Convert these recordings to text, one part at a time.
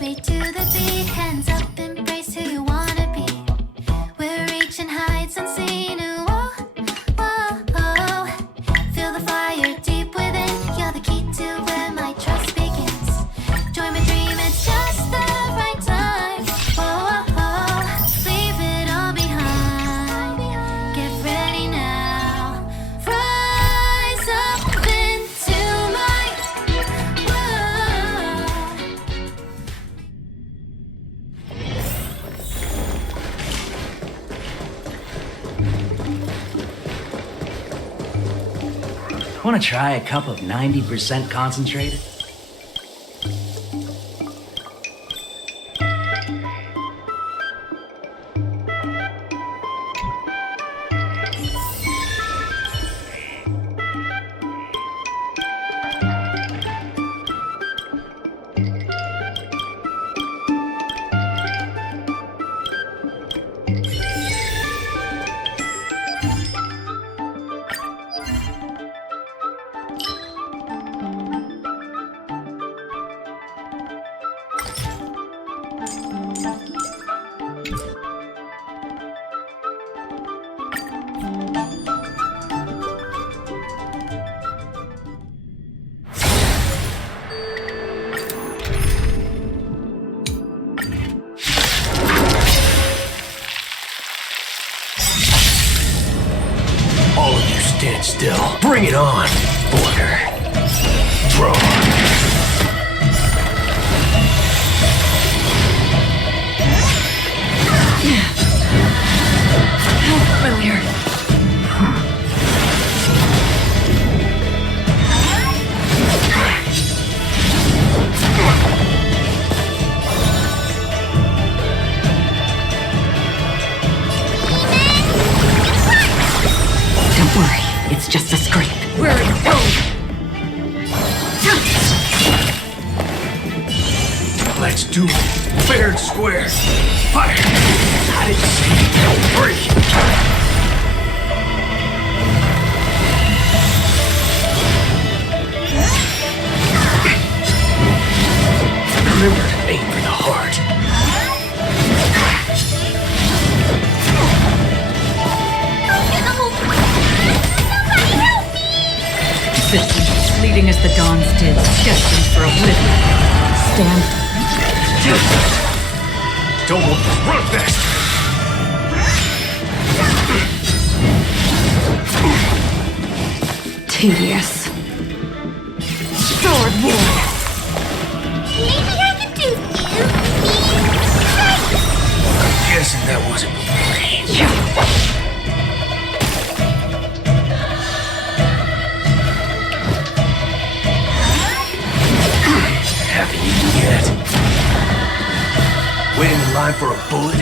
Sweet to the beat, hands up, embrace who you wanna be. We're reaching heights unseen. Ooh, oh, oh, oh. Feel the fire deep within. You're the key to where my trust begins. Join my dream, it's just the right time. Oh, oh, oh. Leave it all behind. Get ready now. Rise up into my world. Want to try a cup of 90% concentrated? All of you stand still. Bring it on. Order. Draw. How familiar. Don't worry, it's just a scrape. Where it goes. Let's do it. Fair and square. Fire. I didn't see it. Don't break. Remember to aim for the heart. Existence, fleeting as the dawns did, destined for oblivion. Stand. Don't move. Run fast. Tedious. Sword war. Maybe I can do you. I'm guessing that wasn't the plan. Haven't eaten yet. Waiting in line for a bullet.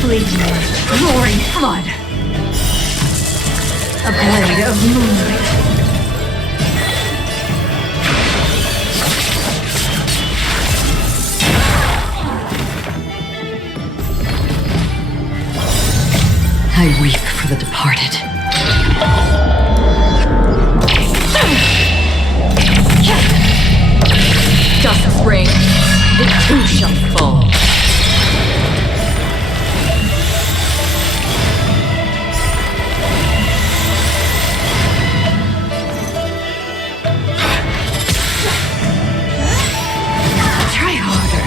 Fleeting, roaring flood. A blade of moonlight. I weep for the departed. Dust rain, the two shall fall. Try harder.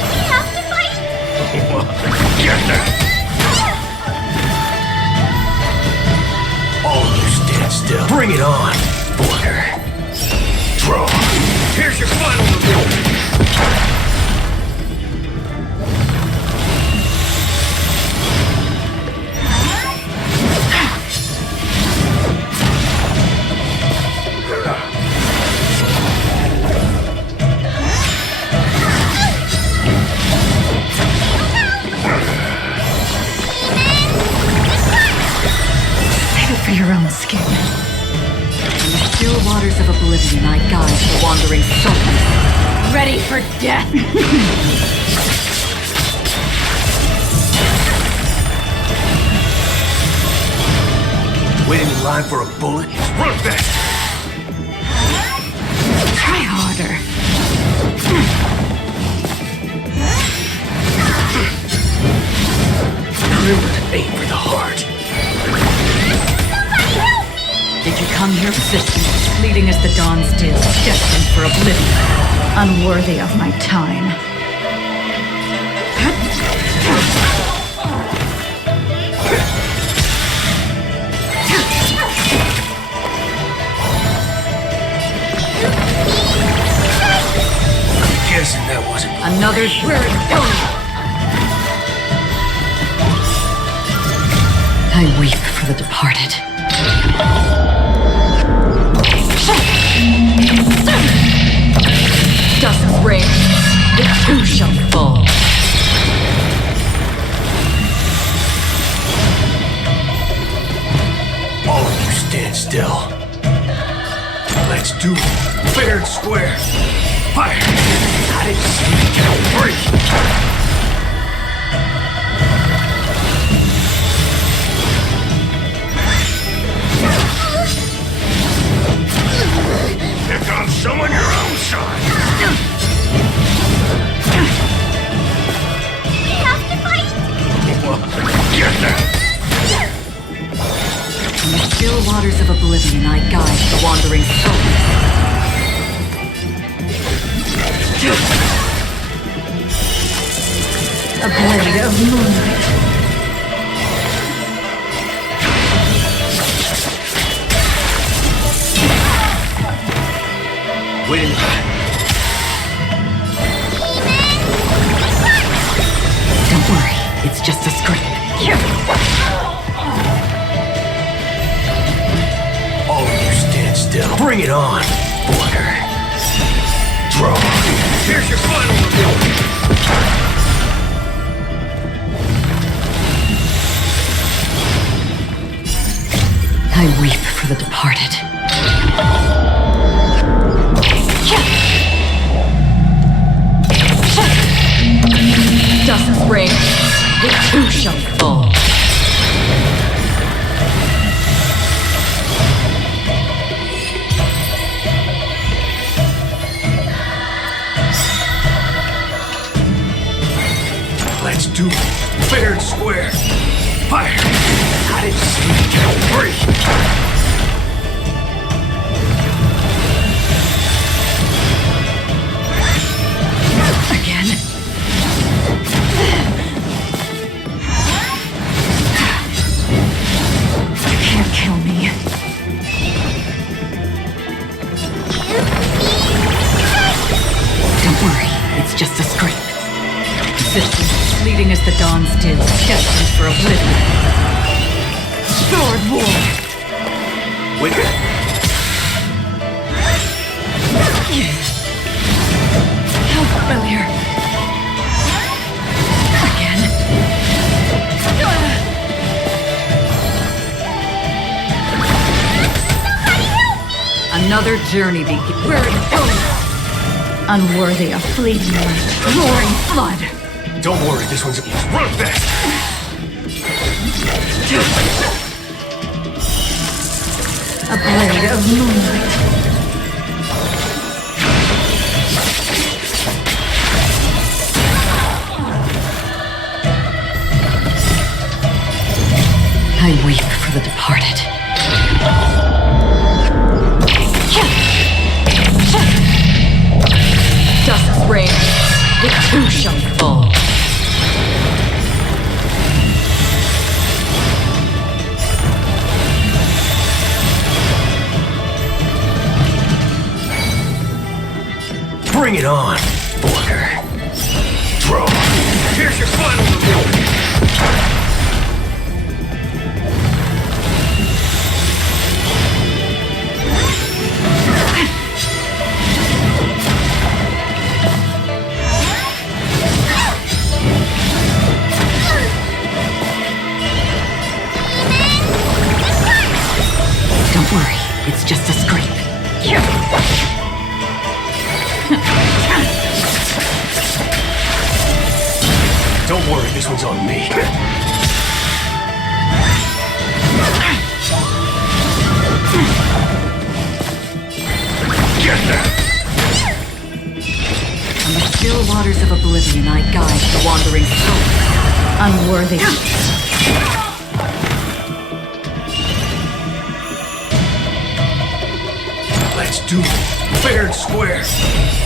We have to fight. Get there. All of you stand still. Bring it on. Order. Draw. Here's your final reward. Save it for your own skin. In the still waters of oblivion, I guide the wandering souls. Ready for death! Waiting in line for a bullet. Run fast. Remember to aim for the heart. Did you come here resistant, fleeting as the dawn's dew, destined for oblivion, unworthy of my time? Guessing that wasn't Another where it goes. I weep for the departed. Dust reigns, the two shall fall. all of you stand still. Let's do it. Fair and square. Fire! I didn't see you get free! Here comes someone your own size! We have to fight! Get that! In the still waters of oblivion, I guide the wandering souls. A blade of moonlight. Win. Don't worry, it's just a scrape. All of you stand still. Bring it on. Order. Draw. Here's your final reveal. I weep for the departed. Dust reigns, the two shall fall. Let's do it. Fair and square. Fire! I didn't see you get free! Again? You can't kill me. Don't worry, it's just a scrape. Resistance, fleeting as the dawn's dew, destined for oblivion. Sword war! Wicked. How familiar. Again. Another journey begins. Where it goes. Unworthy of fleeting light, roaring flood. Don't worry, this one's easy. Run fast! A blade of moonlight. I weep for the departed. Dust reigns, the two shall fall. Bring it on! Order. Draw. Here's your final reveal. Don't worry, it's just a scrape. Don't worry, this one's on me. Get that! On the still waters of oblivion, I guide the wandering souls. Unworthy. Let's do it. Fair and square.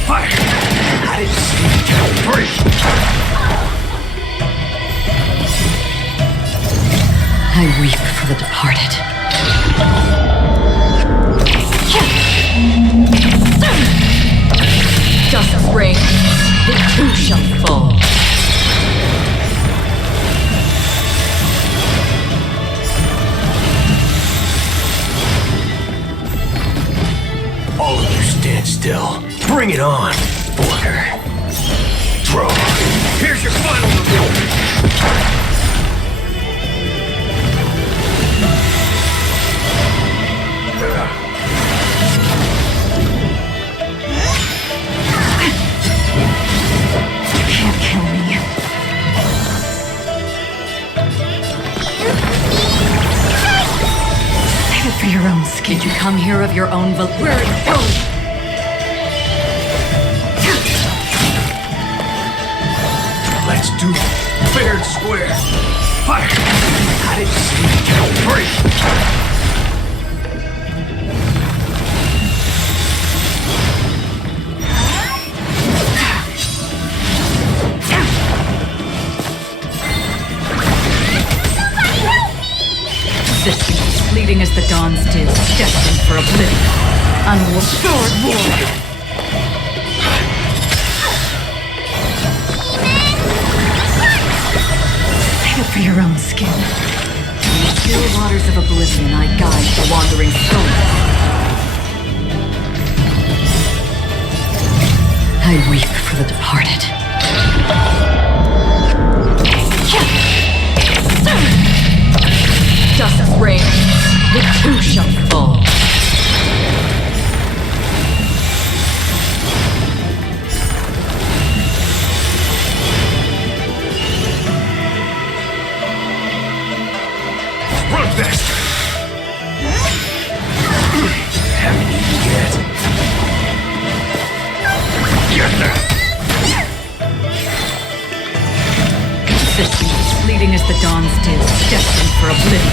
Fire! I didn't see you count three. I weep for the departed. Dust rain, the two shall fall. All of you stand still. Bring it on. Water. Throw. Here's your final reward. You can't kill me. Save it for your own skin. Did you come here of your own will? Where are you going? Let's do it. Fair and square. Fire! I didn't see you count three. Existence fleeting as the dawn's dew, destined for oblivion. Unwarped sword war. Save it for your own skin. In the still waters of oblivion, I guide the wandering souls. I weep for the departed. Dust rain, the two shall fall. Run faster! Haven't eaten yet. Get there! Existence fleeting as the dawn's dew, destined for oblivion.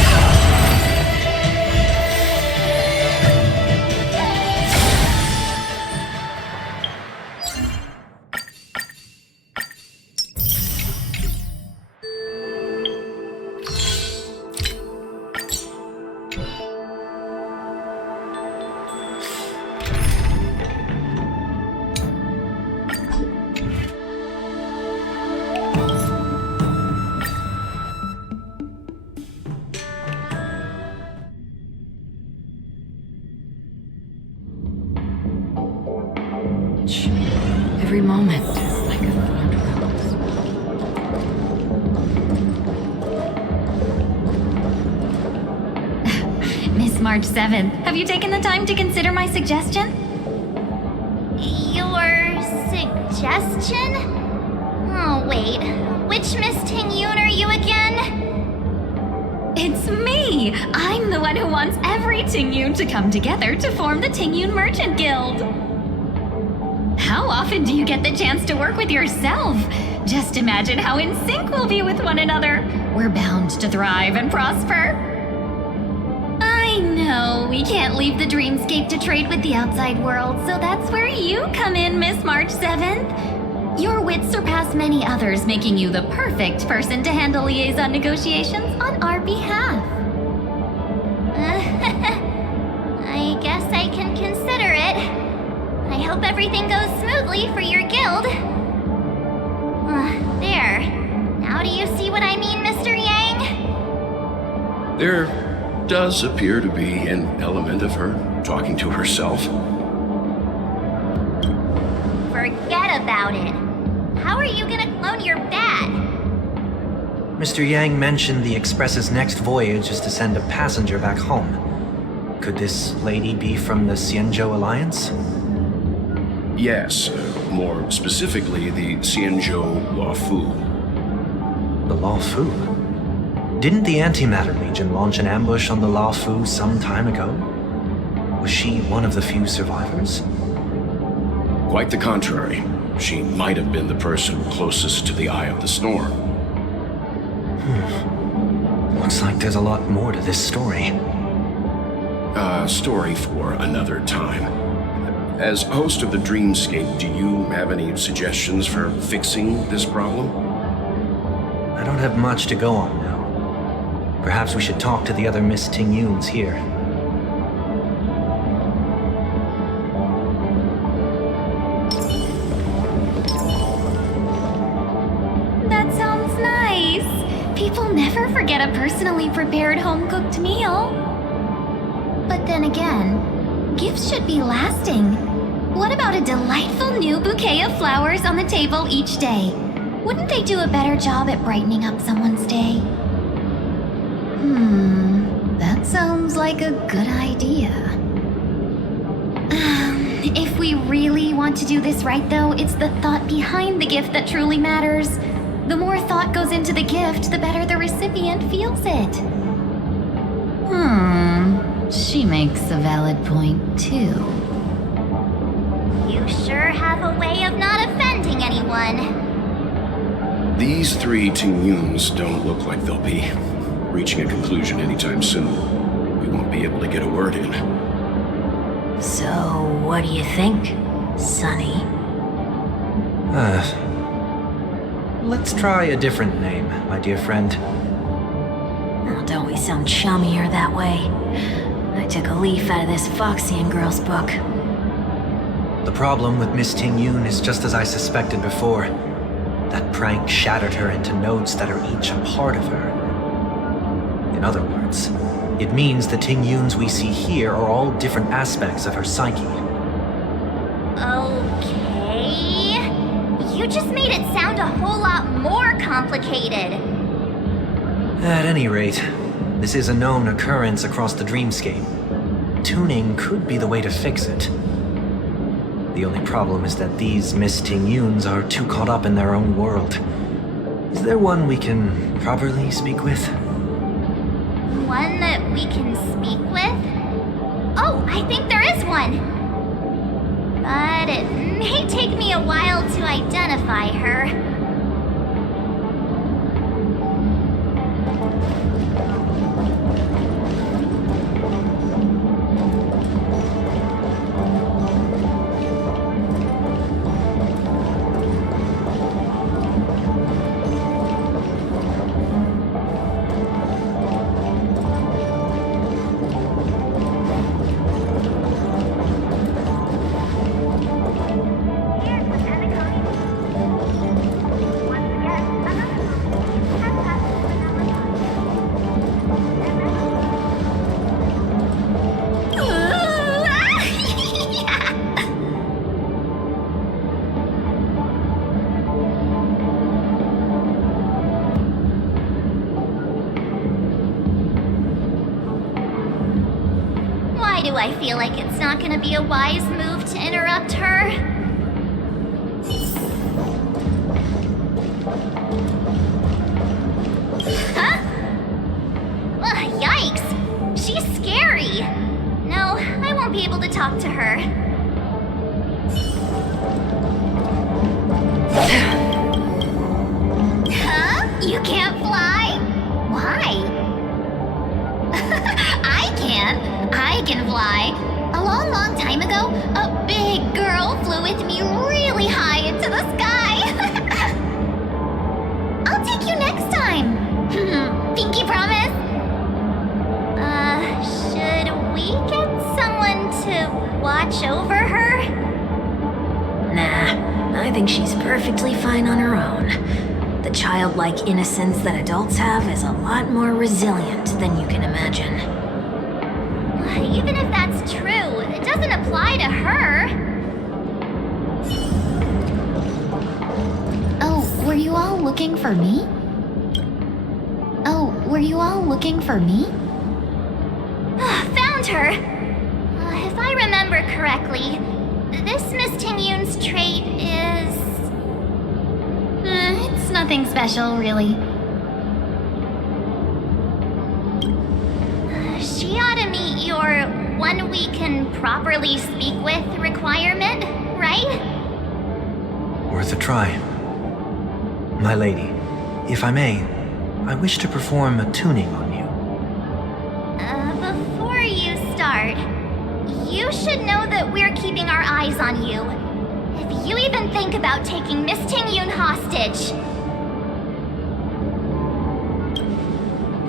Every moment is like a thorned rose. Miss March 7th, have you taken the time to consider my suggestion? Your suggestion? Oh, wait. Which Miss Tingyun are you again? It's me! I'm the one who wants every Tingyun to come together to form the Tingyun Merchant Guild. How often do you get the chance to work with yourself? Just imagine how in sync we'll be with one another. We're bound to thrive and prosper. I know we can't leave the dreamscape to trade with the outside world, so that's where you come in, Miss March 7th. Your wits surpass many others, making you the perfect person to handle liaison negotiations on our behalf. I guess I can consider it. I hope everything goes smoothly for your guild. There. Now do you see what I mean, Mr. Yang? There does appear to be an element of her talking to herself. Forget about it. How are you gonna clone your bat? Mr. Yang mentioned the Express's next voyage is to send a passenger back home. Could this lady be from the Xianzhou Alliance? Yes, more specifically, the Xianzhou Luofu. The Luofu? Didn't the Antimatter Legion launch an ambush on the Luofu some time ago? Was she one of the few survivors? Quite the contrary. She might have been the person closest to the Eye of the Storm. Looks like there's a lot more to this story. Story for another time. As host of the Dreamscape, do you have any suggestions for fixing this problem? I don't have much to go on now. Perhaps we should talk to the other Miss Tingyuns here. That sounds nice. People never forget a personally prepared home-cooked meal. But then again, gifts should be lasting. What about a delightful new bouquet of flowers on the table each day? Wouldn't they do a better job at brightening up someone's day? That sounds like a good idea. If we really want to do this right, though, it's the thought behind the gift that truly matters. The more thought goes into the gift, the better the recipient feels it. She makes a valid point, too. You sure have a way of not offending anyone. These three Tingyuns don't look like they'll be reaching a conclusion anytime soon. We won't be able to get a word in. So, what do you think, Sonny? Let's try a different name, my dear friend. Oh, don't we sound chummier that way? I took a leaf out of this Foxian girl's book. The problem with Miss Tingyun is just as I suspected before. That prank shattered her into nodes that are each a part of her. In other words, it means the Tingyuns we see here are all different aspects of her psyche. Okay. You just made it sound a whole lot more complicated. At any rate, this is a known occurrence across the dreamscape. Tuning could be the way to fix it. The only problem is that these Miss Tingyuns are too caught up in their own world. Is there one we can properly speak with? One that we can speak with? Oh, I think there is one. But it may take me a while to identify her. I feel like it's not gonna be a wise move to interrupt her. Huh? Ugh, yikes! She's scary. No, I won't be able to talk to her. Huh? You can't fly? Why? I can fly. A long time ago, a big girl flew with me really high into the sky. I'll take you next time. Pinky promise. Should we get someone to watch over her? Nah, I think she's perfectly fine on her own. The childlike innocence that adults have is a lot more resilient than you can imagine. Even if that's true, it doesn't apply to her. Oh, were you all looking for me? Found her! If I remember correctly, this Miss Tingyun's trait is... It's nothing special, really. She ought to meet your one we can properly speak with requirement, right? Worth a try. My lady, if I may, I wish to perform a tuning on you. You should know that we're keeping our eyes on you. If you even think about taking Miss Tingyun hostage...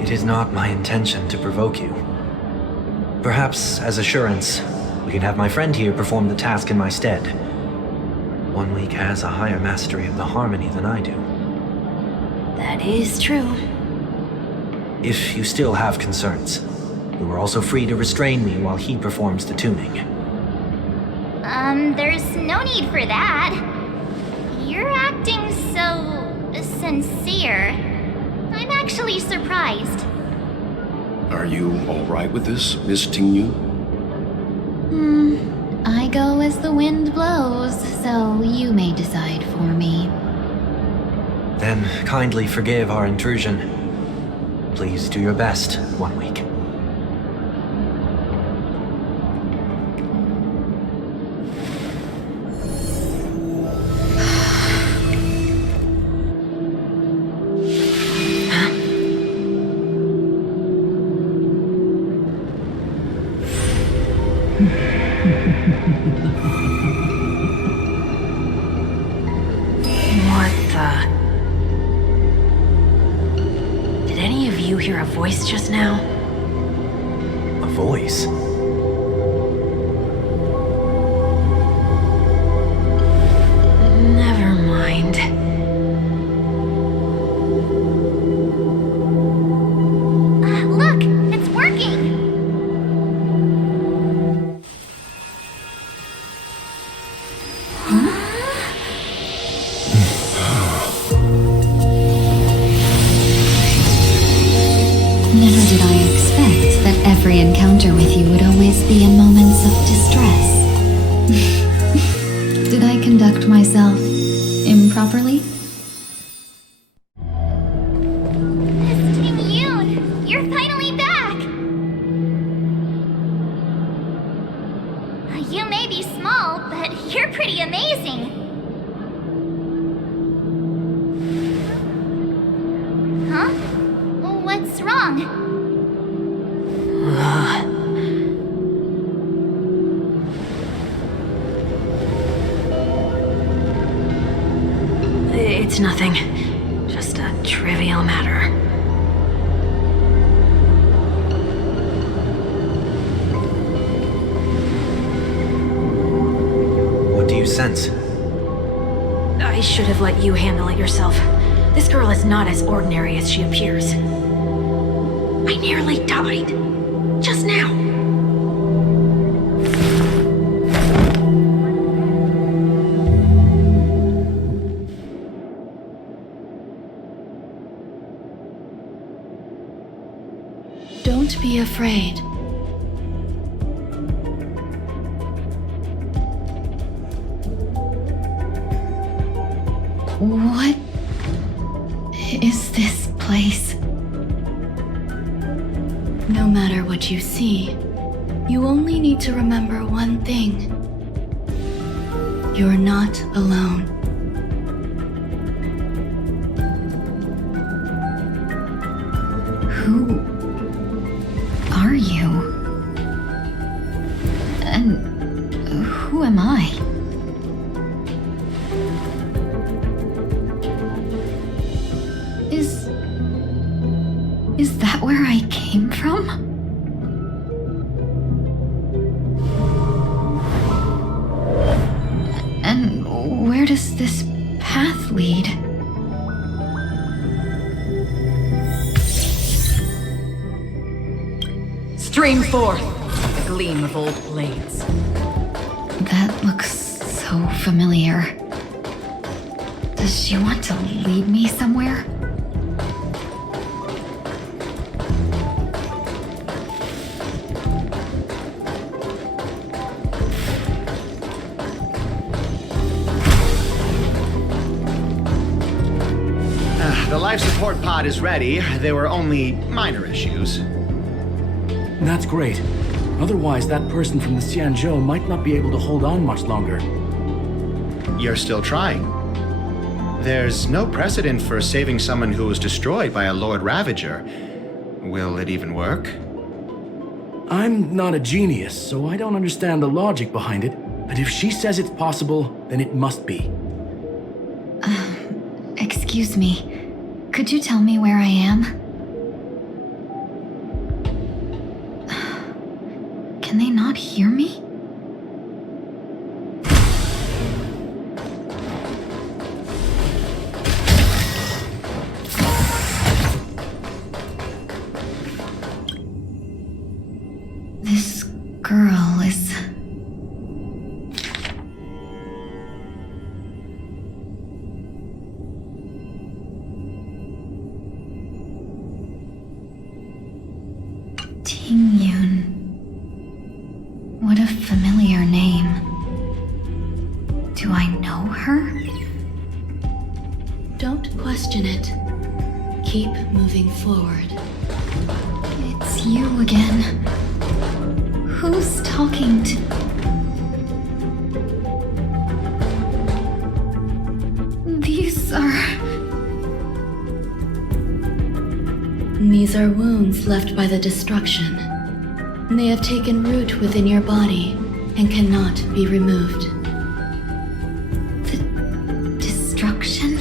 It is not my intention to provoke you. Perhaps, as assurance, we can have my friend here perform the task in my stead. 1 week has a higher mastery of the harmony than I do. That is true. If you still have concerns, you are also free to restrain me while he performs the tuning. There's no need for that. You're acting so... sincere. I'm actually surprised. Are you all right with this, Miss Tingyun? I go as the wind blows, so you may decide for me. Then kindly forgive our intrusion. Please do your best, 1 week. What the... Did any of you hear a voice just now? A voice? Never mind. Look! It's working! Never did I expect that every encounter with you would always be in moments of distress. Did I conduct myself improperly? Miss Tingyun! You're finally back! You may be small, but you're pretty amazing. Huh? What's wrong? It's nothing. Just a trivial matter. What do you sense? I should have let you handle it yourself. This girl is not as ordinary as she appears. I nearly died. Just now. Don't be afraid. What is this place? No matter what you see, you only need to remember one thing. You're not alone. Who are you? And who am I? Is that where I came from? And where does this path lead? Stream forth, the gleam of old blades. That looks so familiar. Does she want to lead me somewhere? The life support pod is ready. There were only minor issues. That's great. Otherwise, that person from the Xianzhou might not be able to hold on much longer. You're still trying. There's no precedent for saving someone who was destroyed by a Lord Ravager. Will it even work? I'm not a genius, so I don't understand the logic behind it. But if she says it's possible, then it must be. Excuse me. Could you tell me where I am? Can they not hear me? This girl is... Tingyun. What a familiar name. Do I know her? Don't question it. Keep moving forward. It's you again. Who's talking to... These are... These are wounds left by the destruction. They have taken root within your body and cannot be removed. The destruction?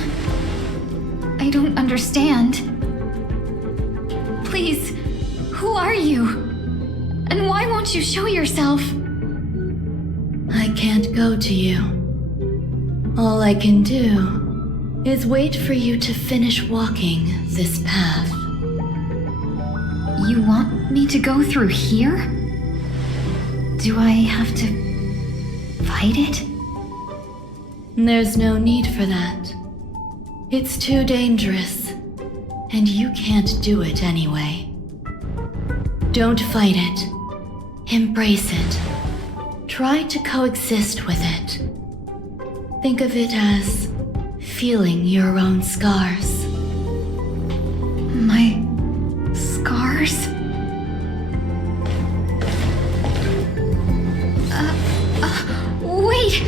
I don't understand. Please, who are you? And why won't you show yourself? I can't go to you. All I can do is wait for you to finish walking this path. You want me to go through here? Do I have to fight it? There's no need for that. It's too dangerous, and you can't do it anyway. Don't fight it. Embrace it. Try to coexist with it. Think of it as feeling your own scars. My scars? Wait!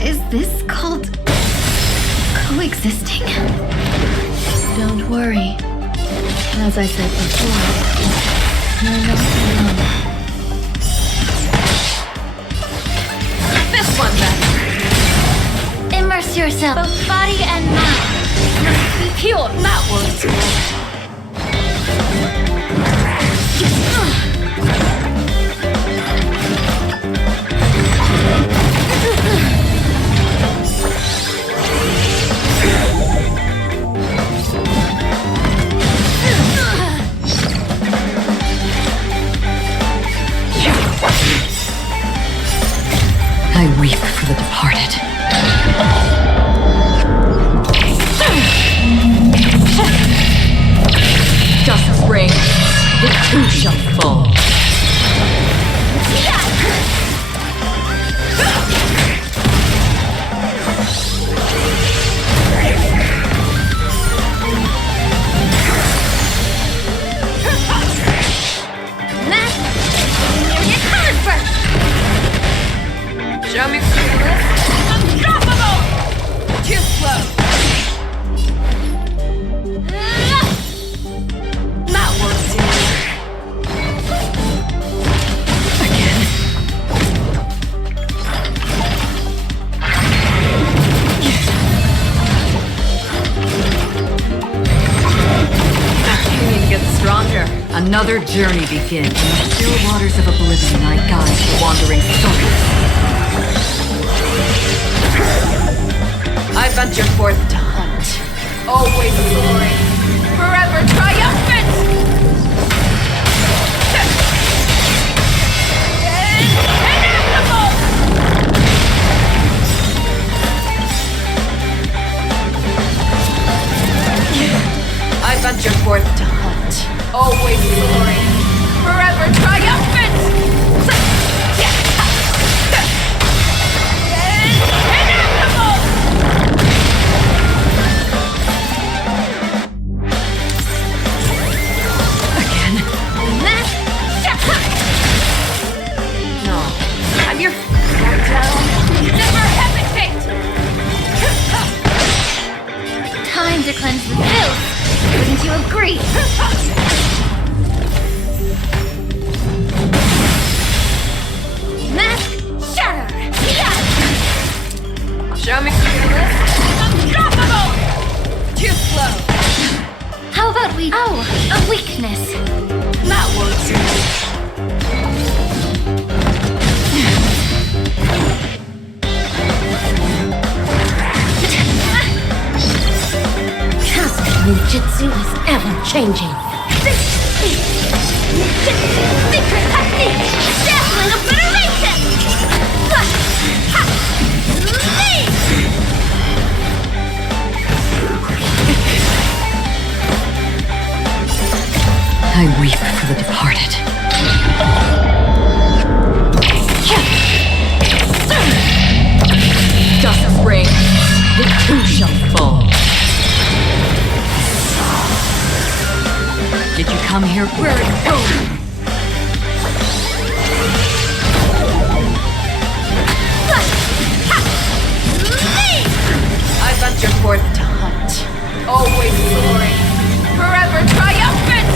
Is this called coexisting? Don't worry. As I said before, you're not alone. This one then! Immerse yourself, both body and mind. Must be pure, not words. I weep for the departed. Dust rings, it too shall fall. Show me unstoppable! Too slow. That works again. Tingyun gets stronger. Another journey begins. In the still waters of oblivion, I guide the wandering souls. I venture forth to hunt. Always soaring. Forever triumphant! Inevitable! I venture forth to hunt. Always soaring. Forever triumphant! Inevitable! to cleanse the filth. Wouldn't you agree? Mask shatter! Yes! Show me your list. Unstoppable! Too slow. How about we... Oh, a weakness. That works. Cosmic ninjutsu is ever changing. Secret technique! Dazzling obliteration! I weep for the departed. Dust rain, the two shall fall. Did you come here? Where are you going? I venture forth to hunt. Always soaring. Forever triumphant!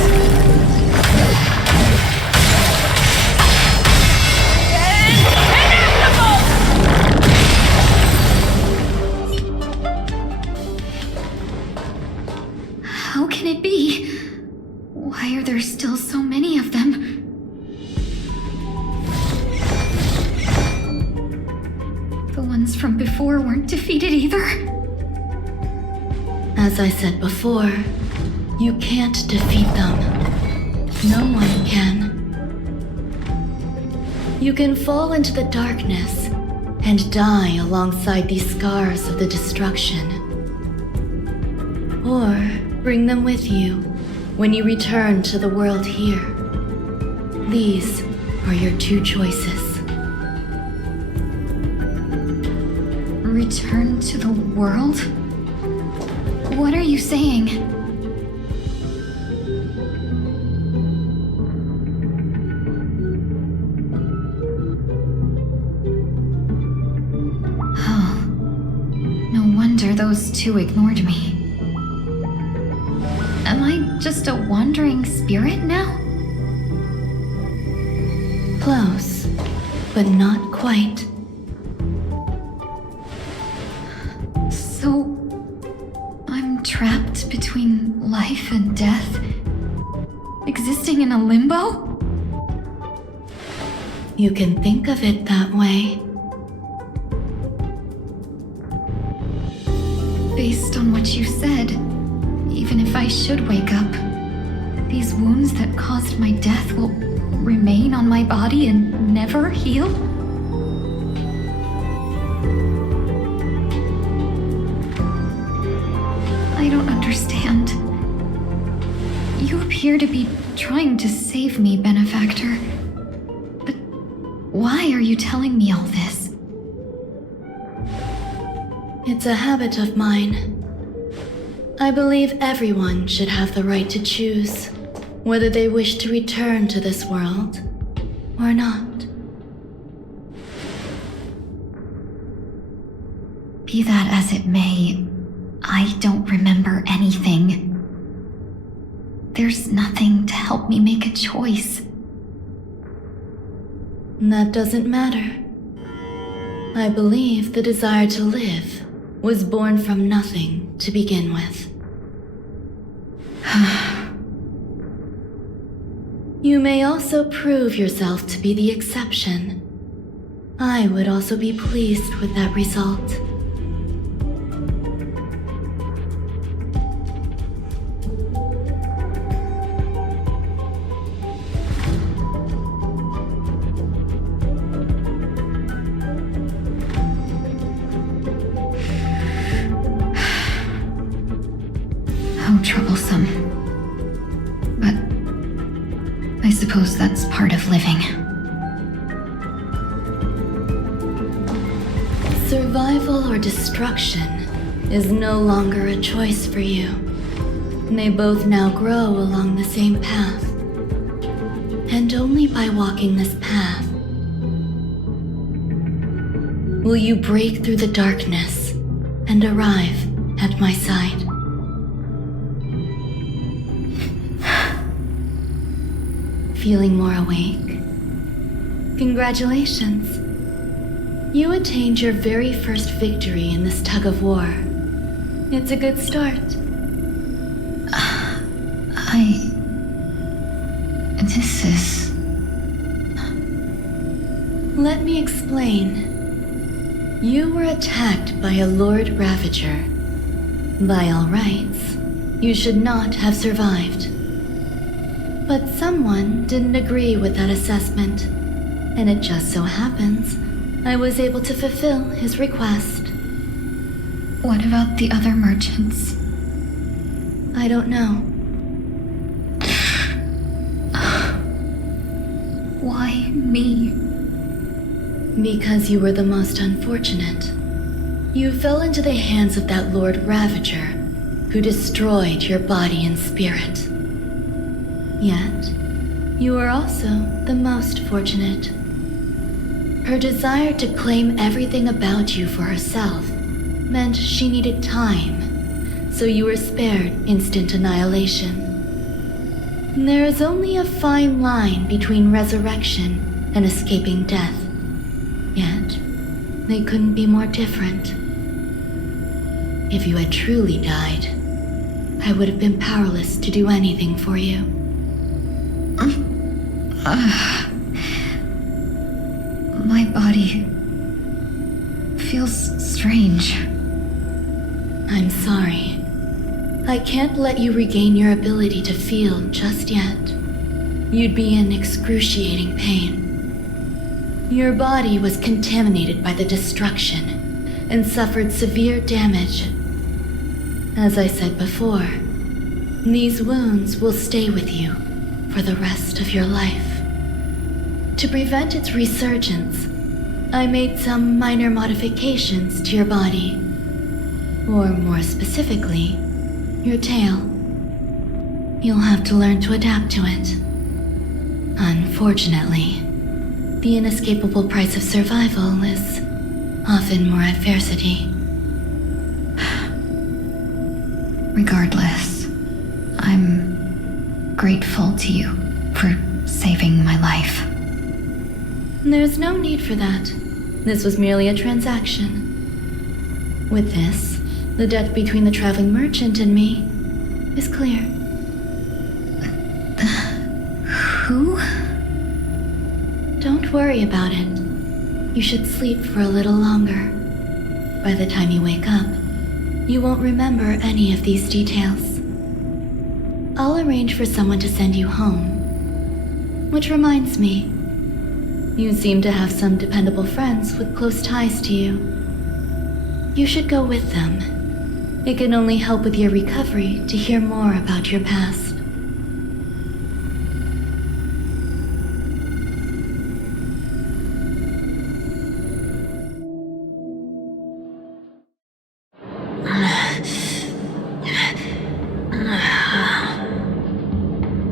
How can it be? Why are there still so many of them? The ones from before weren't defeated either. As I said before, you can't defeat them. No one can. You can fall into the darkness and die alongside these scars of the destruction. Or bring them with you when you return to the world here. These are your two choices. Return to the world? What are you saying? Oh. No wonder those two ignored me. Am I just a wandering spirit now? Close, but not quite. So, I'm trapped between life and death? Existing in a limbo? You can think of it that way. Based on what you said, even if I should wake up, these wounds that caused my death will remain on my body and never heal? I don't understand. You appear to be trying to save me, Benefactor. But why are you telling me all this? It's a habit of mine. I believe everyone should have the right to choose whether they wish to return to this world or not. Be that as it may, I don't remember anything. There's nothing to help me make a choice. That doesn't matter. I believe the desire to live was born from nothing to begin with. You may also prove yourself to be the exception. I would also be pleased with that result. How troublesome. But I suppose that's part of living. Survival or destruction is no longer a choice for you. They both now grow along the same path. And only by walking this path will you break through the darkness and arrive at my side. feeling more awake? Congratulations. You attained your very first victory in this tug of war. It's a good start. This is... Let me explain. You were attacked by a Lord Ravager. By all rights, you should not have survived. But someone didn't agree with that assessment, and it just so happens I was able to fulfill his request. What about the other merchants? I don't know. Why me? Because you were the most unfortunate. You fell into the hands of that Lord Ravager, who destroyed your body and spirit. Yet, you were also the most fortunate. Her desire to claim everything about you for herself meant she needed time, so you were spared instant annihilation. There is only a fine line between resurrection and escaping death. Yet, they couldn't be more different. If you had truly died, I would have been powerless to do anything for you. My body feels strange. I'm sorry. I can't let you regain your ability to feel just yet. You'd be in excruciating pain. Your body was contaminated by the destruction and suffered severe damage. As I said before, these wounds will stay with you for the rest of your life. To prevent its resurgence, I made some minor modifications to your body. Or more specifically, your tail. You'll have to learn to adapt to it. Unfortunately, the inescapable price of survival is often more adversity. Regardless, I'm grateful to you for saving my life. There's no need for that. This was merely a transaction. With this, the debt between the traveling merchant and me is clear. Who? Don't worry about it. You should sleep for a little longer. By the time you wake up, you won't remember any of these details. I'll arrange for someone to send you home. Which reminds me, you seem to have some dependable friends with close ties to you. You should go with them. It can only help with your recovery to hear more about your past.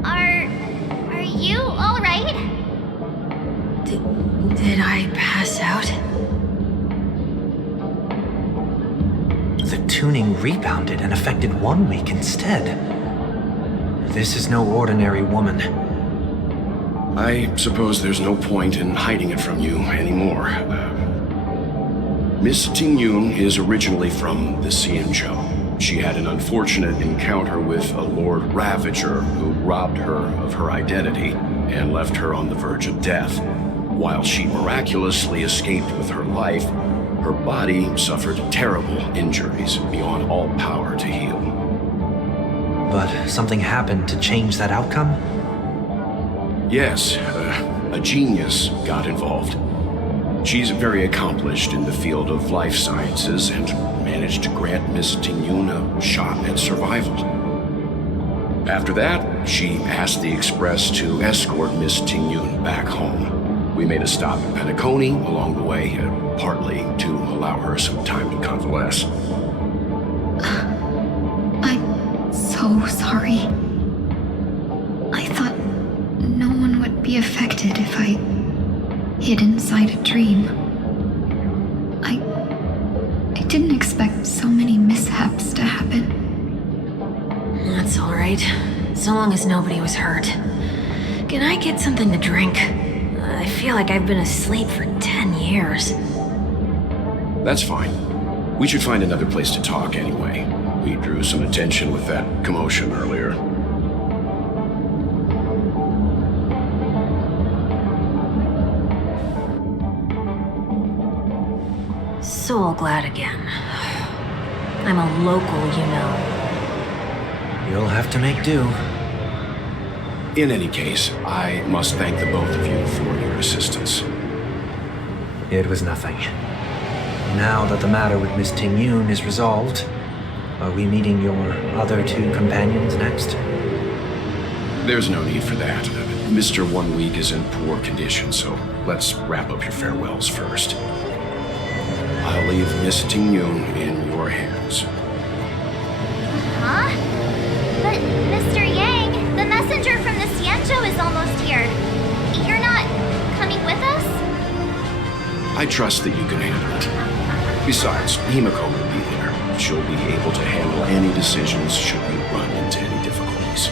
Are you all right? Did I pass out? The tuning rebounded and affected 1 week instead. This is no ordinary woman. I suppose there's no point in hiding it from you anymore. Miss Tingyun is originally from the Xianzhou. She had an unfortunate encounter with a Lord Ravager who robbed her of her identity and left her on the verge of death. While she miraculously escaped with her life, her body suffered terrible injuries beyond all power to heal. But something happened to change that outcome? Yes, a genius got involved. She's very accomplished in the field of life sciences and managed to grant Miss Tingyun a shot at survival. After that, she asked the Express to escort Miss Tingyun back home. We made a stop in Penacony along the way, partly to allow her some time to convalesce. I'm so sorry. I thought no one would be affected if I hid inside a dream. I didn't expect so many mishaps to happen. That's all right. So long as nobody was hurt. Can I get something to drink? I feel like I've been asleep for 10 years. That's fine. We should find another place to talk anyway. We drew some attention with that commotion earlier. So glad again. I'm a local, you know. You'll have to make do. In any case, I must thank the both of you for your assistance. It was nothing. Now that the matter with Miss Tingyun is resolved, are we meeting your other two companions next? There's no need for that. Mr. 1 Week is in poor condition, so let's wrap up your farewells first. I'll leave Miss Tingyun in your hands. Huh? But, Mr. Yang, the messenger from the Xianzhou is almost here. You're not coming with us? I trust that you can handle it. Besides, Himiko will be there. She'll be able to handle any decisions should we run into any difficulties.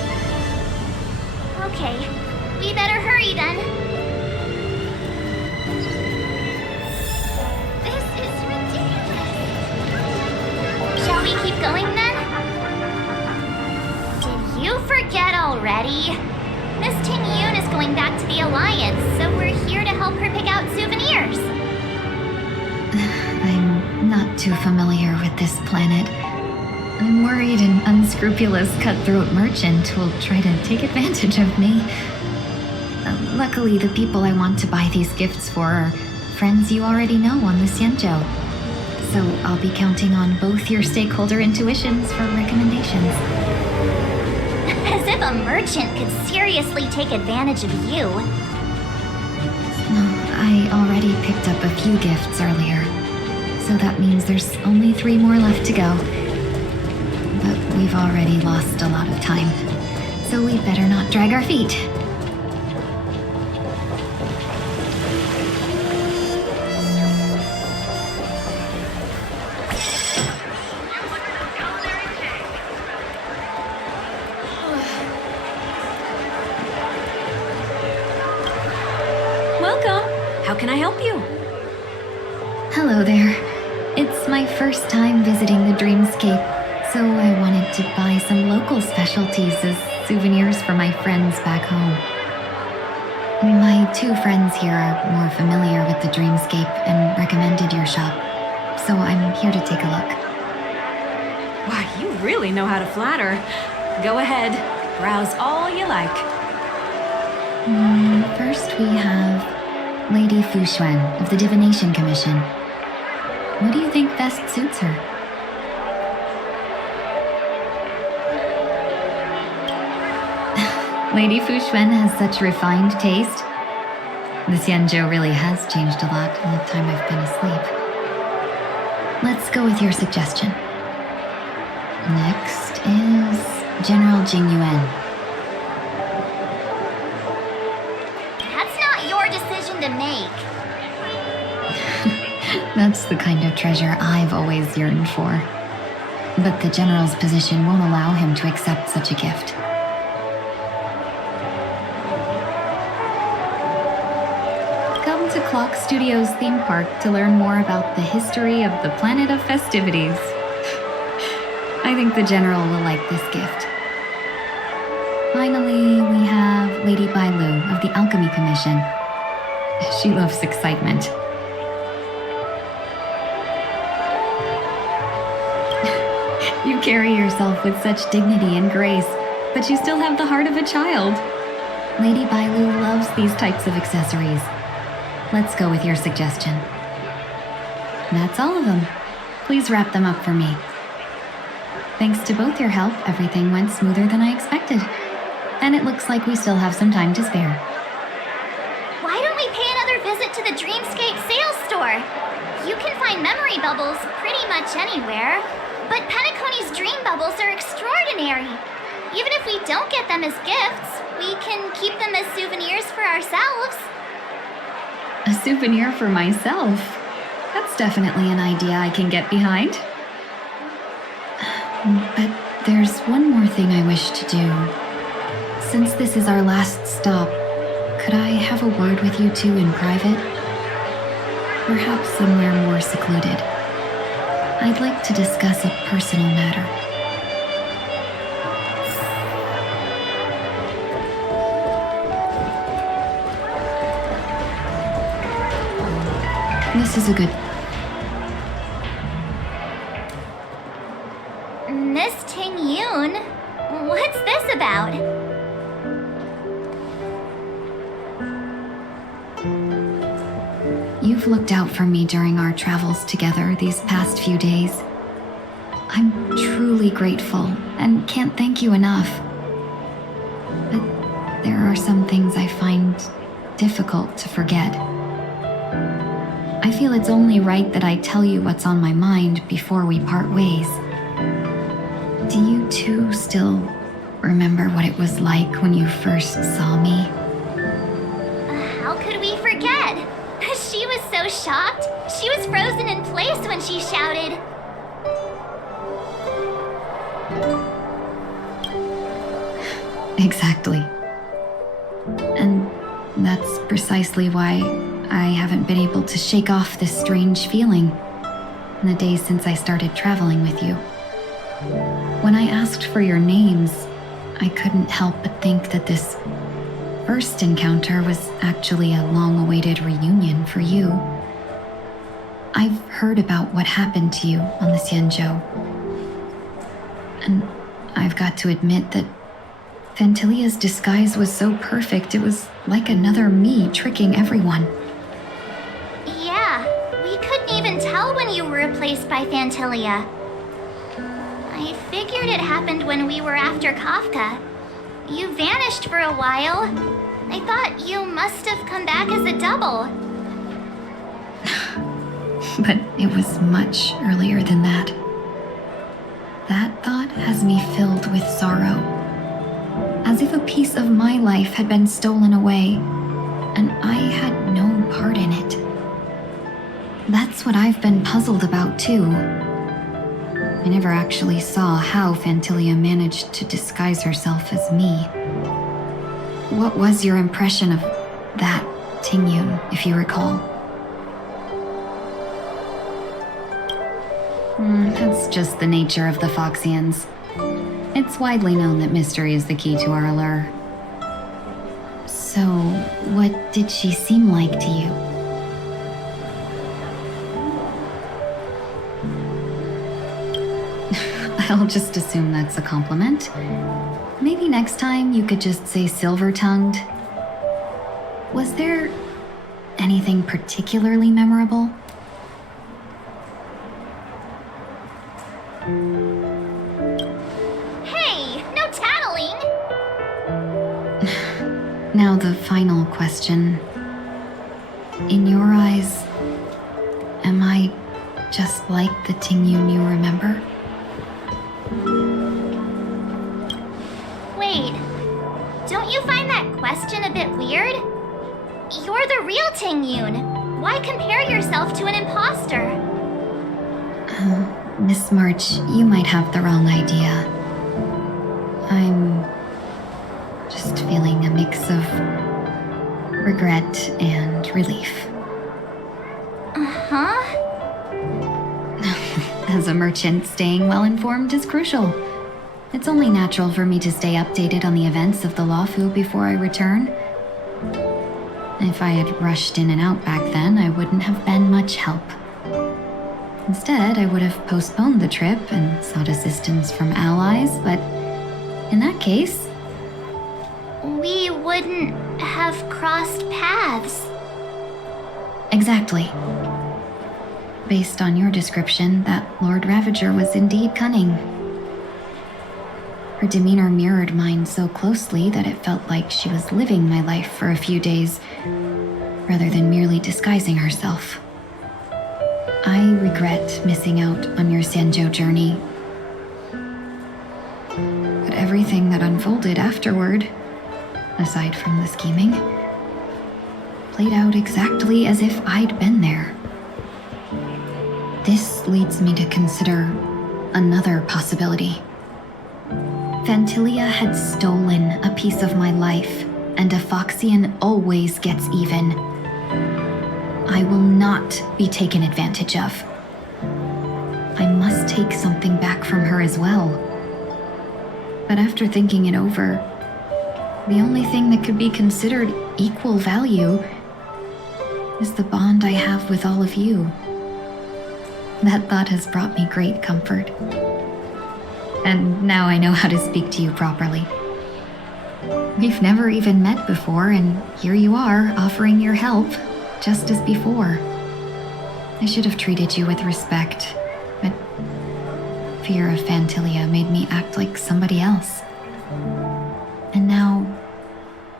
Okay, we better hurry then. This is ridiculous. Shall we keep going then? Did you forget already? Miss Tingyun is going back to the Alliance, so we're here to help her pick out souvenirs. I'm not too familiar with this planet. I'm worried an unscrupulous cutthroat merchant will try to take advantage of me. Luckily, the people I want to buy these gifts for are friends you already know on the Xianzhou. So I'll be counting on both your stakeholder intuitions for recommendations. As if a merchant could seriously take advantage of you. I already picked up a few gifts earlier, so that means there's only 3 more left to go. But we've already lost a lot of time, so we better not drag our feet. Welcome. How can I help you? Hello there. It's my first time visiting the Dreamscape, so I wanted to buy some local specialties as souvenirs for my friends back home. My 2 friends here are more familiar with the Dreamscape and recommended your shop, so I'm here to take a look. Wow, you really know how to flatter. Go ahead. Browse all you like. First we have Lady Fu Xuan of the Divination Commission. What do you think best suits her? Lady Fu Xuan has such refined taste. The Xianzhou really has changed a lot in the time I've been asleep. Let's go with your suggestion. Next is General Jingyuan. That's not your decision to make. That's the kind of treasure I've always yearned for. But the General's position won't allow him to accept such a gift. Come to Clock Studios theme park to learn more about the history of the planet of festivities. I think the General will like this gift. Finally, we have Lady Bailu of the Alchemy Commission. She loves excitement. You carry yourself with such dignity and grace, but you still have the heart of a child. Lady Bailu loves these types of accessories. Let's go with your suggestion. That's all of them. Please wrap them up for me. Thanks to both your help, everything went smoother than I expected. And it looks like we still have some time to spare. Why don't we pay another visit to the Dreamscape sales store? You can find memory bubbles pretty much anywhere. But Penacony's dream bubbles are extraordinary. Even if we don't get them as gifts, we can keep them as souvenirs for ourselves. A souvenir for myself? That's definitely an idea I can get behind. But there's one more thing I wish to do. Since this is our last stop, Could I have a word with you two in private? Perhaps somewhere more secluded. I'd like to discuss a personal matter. This is a good... Miss Tingyun, what's this about? You've looked out for me during our travels together these past few days. I'm truly grateful and can't thank you enough. But there are some things I find difficult to forget. I feel it's only right that I tell you what's on my mind before we part ways. Do you two still remember what it was like when you first saw me? How could we forget? She was so shocked. She was frozen in place when she shouted. Exactly. And that's precisely why I haven't been able to shake off this strange feeling in the days since I started traveling with you. When I asked for your names, I couldn't help but think that this first encounter was actually a long-awaited reunion for you. I've heard about what happened to you on the Xianzhou. And I've got to admit that Fantilia's disguise was so perfect, it was like another me tricking everyone. Yeah, we couldn't even tell when you were replaced by Fantilia. I figured it happened when we were after Kafka. You vanished for a while. I thought you must have come back as a double. But it was much earlier than that. That thought has me filled with sorrow. As if a piece of my life had been stolen away, and I had no part in it. That's what I've been puzzled about, too. I never actually saw how Fantilia managed to disguise herself as me. What was your impression of that Tingyun, if you recall? That's just the nature of the Foxians. It's widely known that mystery is the key to our allure. So, what did she seem like to you? I'll just assume that's a compliment. Maybe next time you could just say silver-tongued. Was there anything particularly memorable? Hey, no tattling! Now the final question. In your eyes, am I just like the Tingyun you remember? Wait, don't you find that question a bit weird? You're the real Tingyun. Why compare yourself to an imposter? Miss March, you might have the wrong idea. I'm just feeling a mix of regret and relief. Uh-huh? As a merchant, staying well-informed is crucial. It's only natural for me to stay updated on the events of the Luofu before I return. If I had rushed in and out back then, I wouldn't have been much help. Instead, I would have postponed the trip and sought assistance from allies, but in that case... We wouldn't have crossed paths. Exactly. Based on your description, that Lord Ravager was indeed cunning. Her demeanor mirrored mine so closely that it felt like she was living my life for a few days, rather than merely disguising herself. I regret missing out on your Xianzhou journey. But everything that unfolded afterward, aside from the scheming, played out exactly as if I'd been there. This leads me to consider another possibility. Fantilia had stolen a piece of my life and a Foxian always gets even. I will not be taken advantage of. I must take something back from her as well. But after thinking it over, the only thing that could be considered equal value is the bond I have with all of you. That thought has brought me great comfort. And now I know how to speak to you properly. We've never even met before, and here you are, offering your help, just as before. I should have treated you with respect, but fear of Phantilia made me act like somebody else. And now,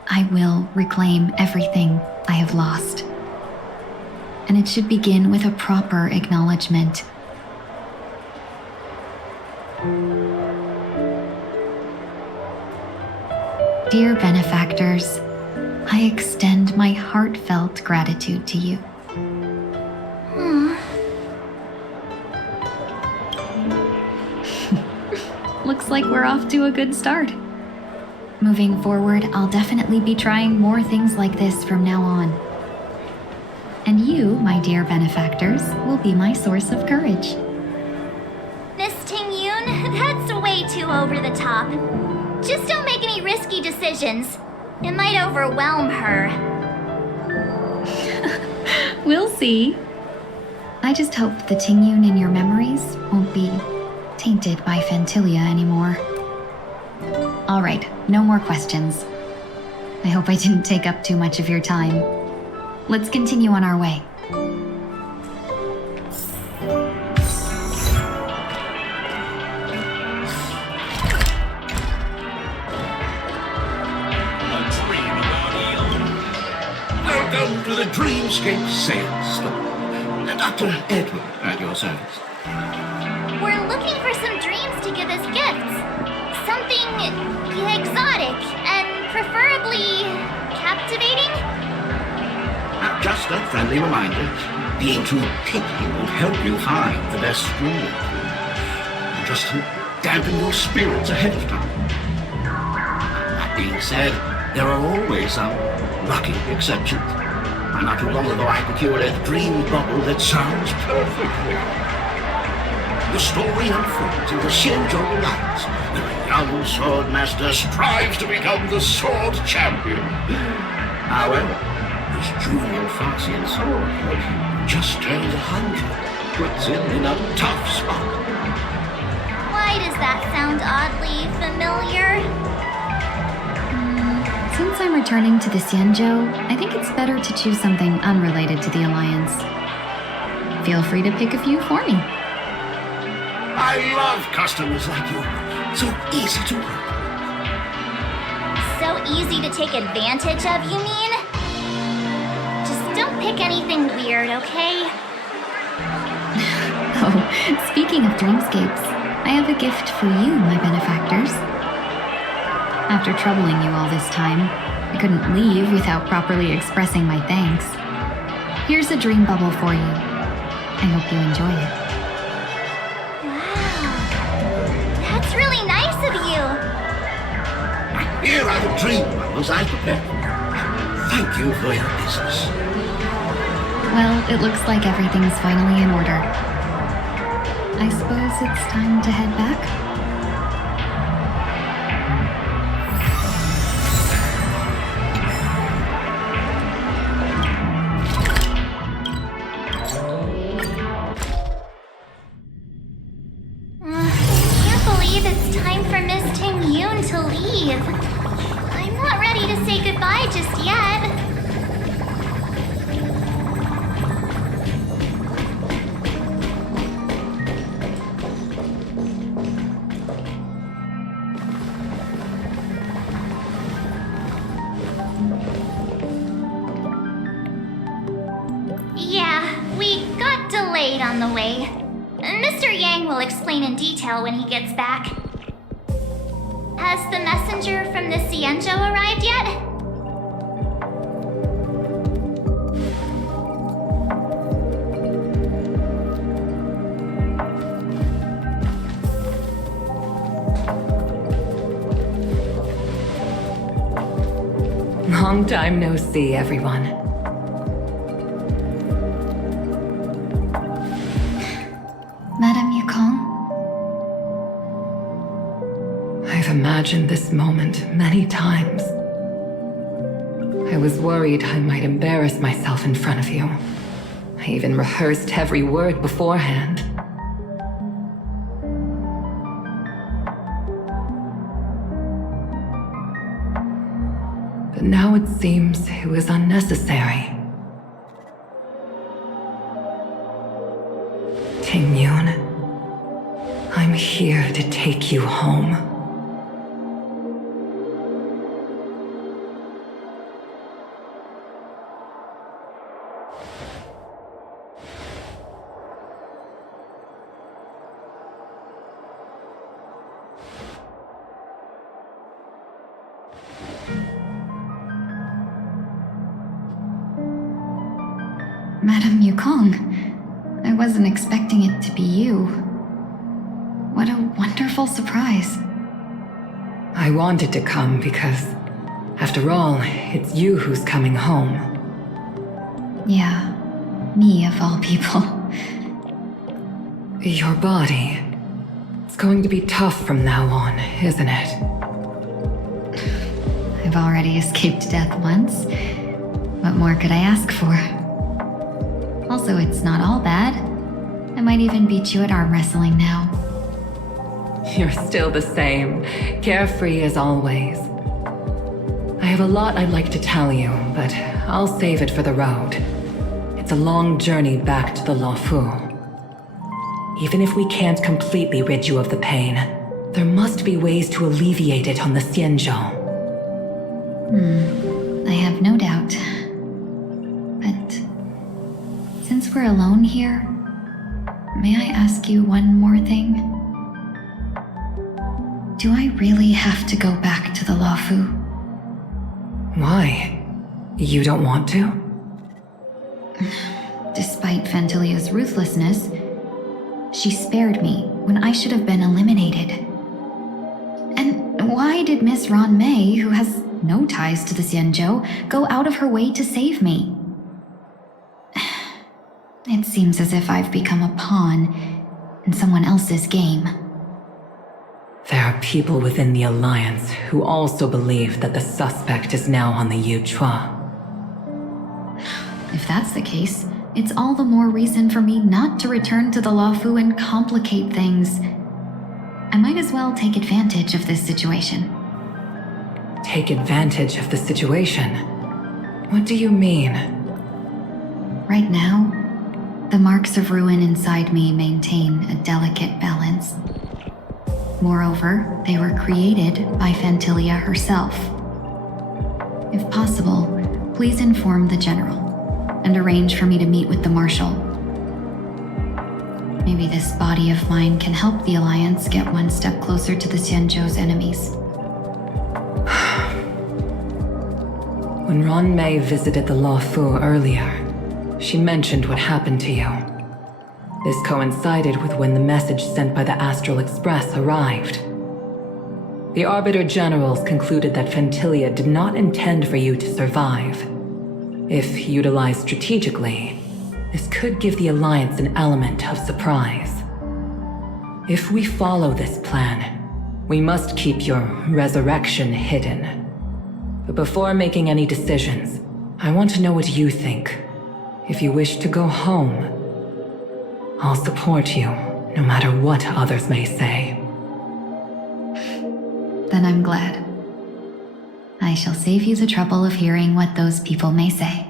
I will reclaim everything I have lost. And it should begin with a proper acknowledgement. Dear benefactors, I extend my heartfelt gratitude to you. Looks like we're off to a good start. Moving forward, I'll definitely be trying more things like this from now on. And you, my dear benefactors, will be my source of courage. Miss Tingyun, that's way too over the top. Just don't make any risky decisions. It might overwhelm her. We'll see. I just hope the Tingyun in your memories won't be tainted by Phantilia anymore. All right, no more questions. I hope I didn't take up too much of your time. Let's continue on our way. Welcome to the Dreamscape Sales Store. Dr. Edward at your service. We're looking for some dreams to give as gifts. Something exotic and preferably captivating. Just a friendly reminder, being too picky won't help you find the best school. Just to dampen your spirits ahead of time. That being said, there are always some lucky exceptions. Not too long ago, I procured a dream bubble that sounds perfectly. The story unfolds in the Xianzhou Alliance, where a young sword master strives to become the sword champion. However, this junior Foxian sword just turned 100, puts him in a tough spot. Why does that sound oddly familiar? Since I'm returning to the Xianzhou, I think it's better to choose something unrelated to the Alliance. Feel free to pick a few for me. I love customers like you. So easy to work. So easy to take advantage of, you mean? Just don't pick anything weird, okay? Oh, speaking of dreamscapes, I have a gift for you, my benefactors. After troubling you all this time, I couldn't leave without properly expressing my thanks. Here's a dream bubble for you. I hope you enjoy it. Wow. That's really nice of you. Here are the dream bubbles I prepared. Thank you for your business. Well, it looks like everything's finally in order. I suppose it's time to head back? It's time for Miss Tingyun to leave. I'm not ready to say goodbye just yet. Yeah, we got delayed on the way. Mr. Yang will explain in detail when he gets back. Has the messenger from the Xianzhou arrived yet? Long time no see, everyone. Madame Yukong? I've imagined this moment many times. I was worried I might embarrass myself in front of you. I even rehearsed every word beforehand. But now it seems it was unnecessary. Tingyun, I'm here to take you home. Madame Yukong, I wasn't expecting it to be you. What a wonderful surprise. I wanted to come because, after all, it's you who's coming home. Yeah, me of all people. Your body. It's going to be tough from now on, isn't it? I've already escaped death once. What more could I ask for? Also, it's not all bad. I might even beat you at arm wrestling now. You're still the same, carefree as always. I have a lot I'd like to tell you, but I'll save it for the road. It's a long journey back to the Luofu. Even if we can't completely rid you of the pain, there must be ways to alleviate it on the Xianzhou. I have no doubt. But since we're alone here, may I ask you one more thing? Do I really have to go back to the Luofu? Why? You don't want to? Despite Fantilia's ruthlessness, she spared me when I should have been eliminated. And why did Miss Ron Mei, who has no ties to the Xianzhou, go out of her way to save me? It seems as if I've become a pawn in someone else's game. There are people within the Alliance who also believe that the suspect is now on the Yuchua. If that's the case, it's all the more reason for me not to return to the Luofu and complicate things. I might as well take advantage of this situation. Take advantage of the situation? What do you mean? Right now, the marks of ruin inside me maintain a delicate balance. Moreover, they were created by Fantilia herself. If possible, please inform the General and arrange for me to meet with the Marshal. Maybe this body of mine can help the Alliance get one step closer to the Xianzhou's enemies. When Ron Mei visited the Luofu earlier, she mentioned what happened to you. This coincided with when the message sent by the Astral Express arrived. The Arbiter Generals concluded that Fantilia did not intend for you to survive. If utilized strategically, this could give the Alliance an element of surprise. If we follow this plan, we must keep your resurrection hidden. But before making any decisions, I want to know what you think. If you wish to go home, I'll support you, no matter what others may say. Then I'm glad. I shall save you the trouble of hearing what those people may say.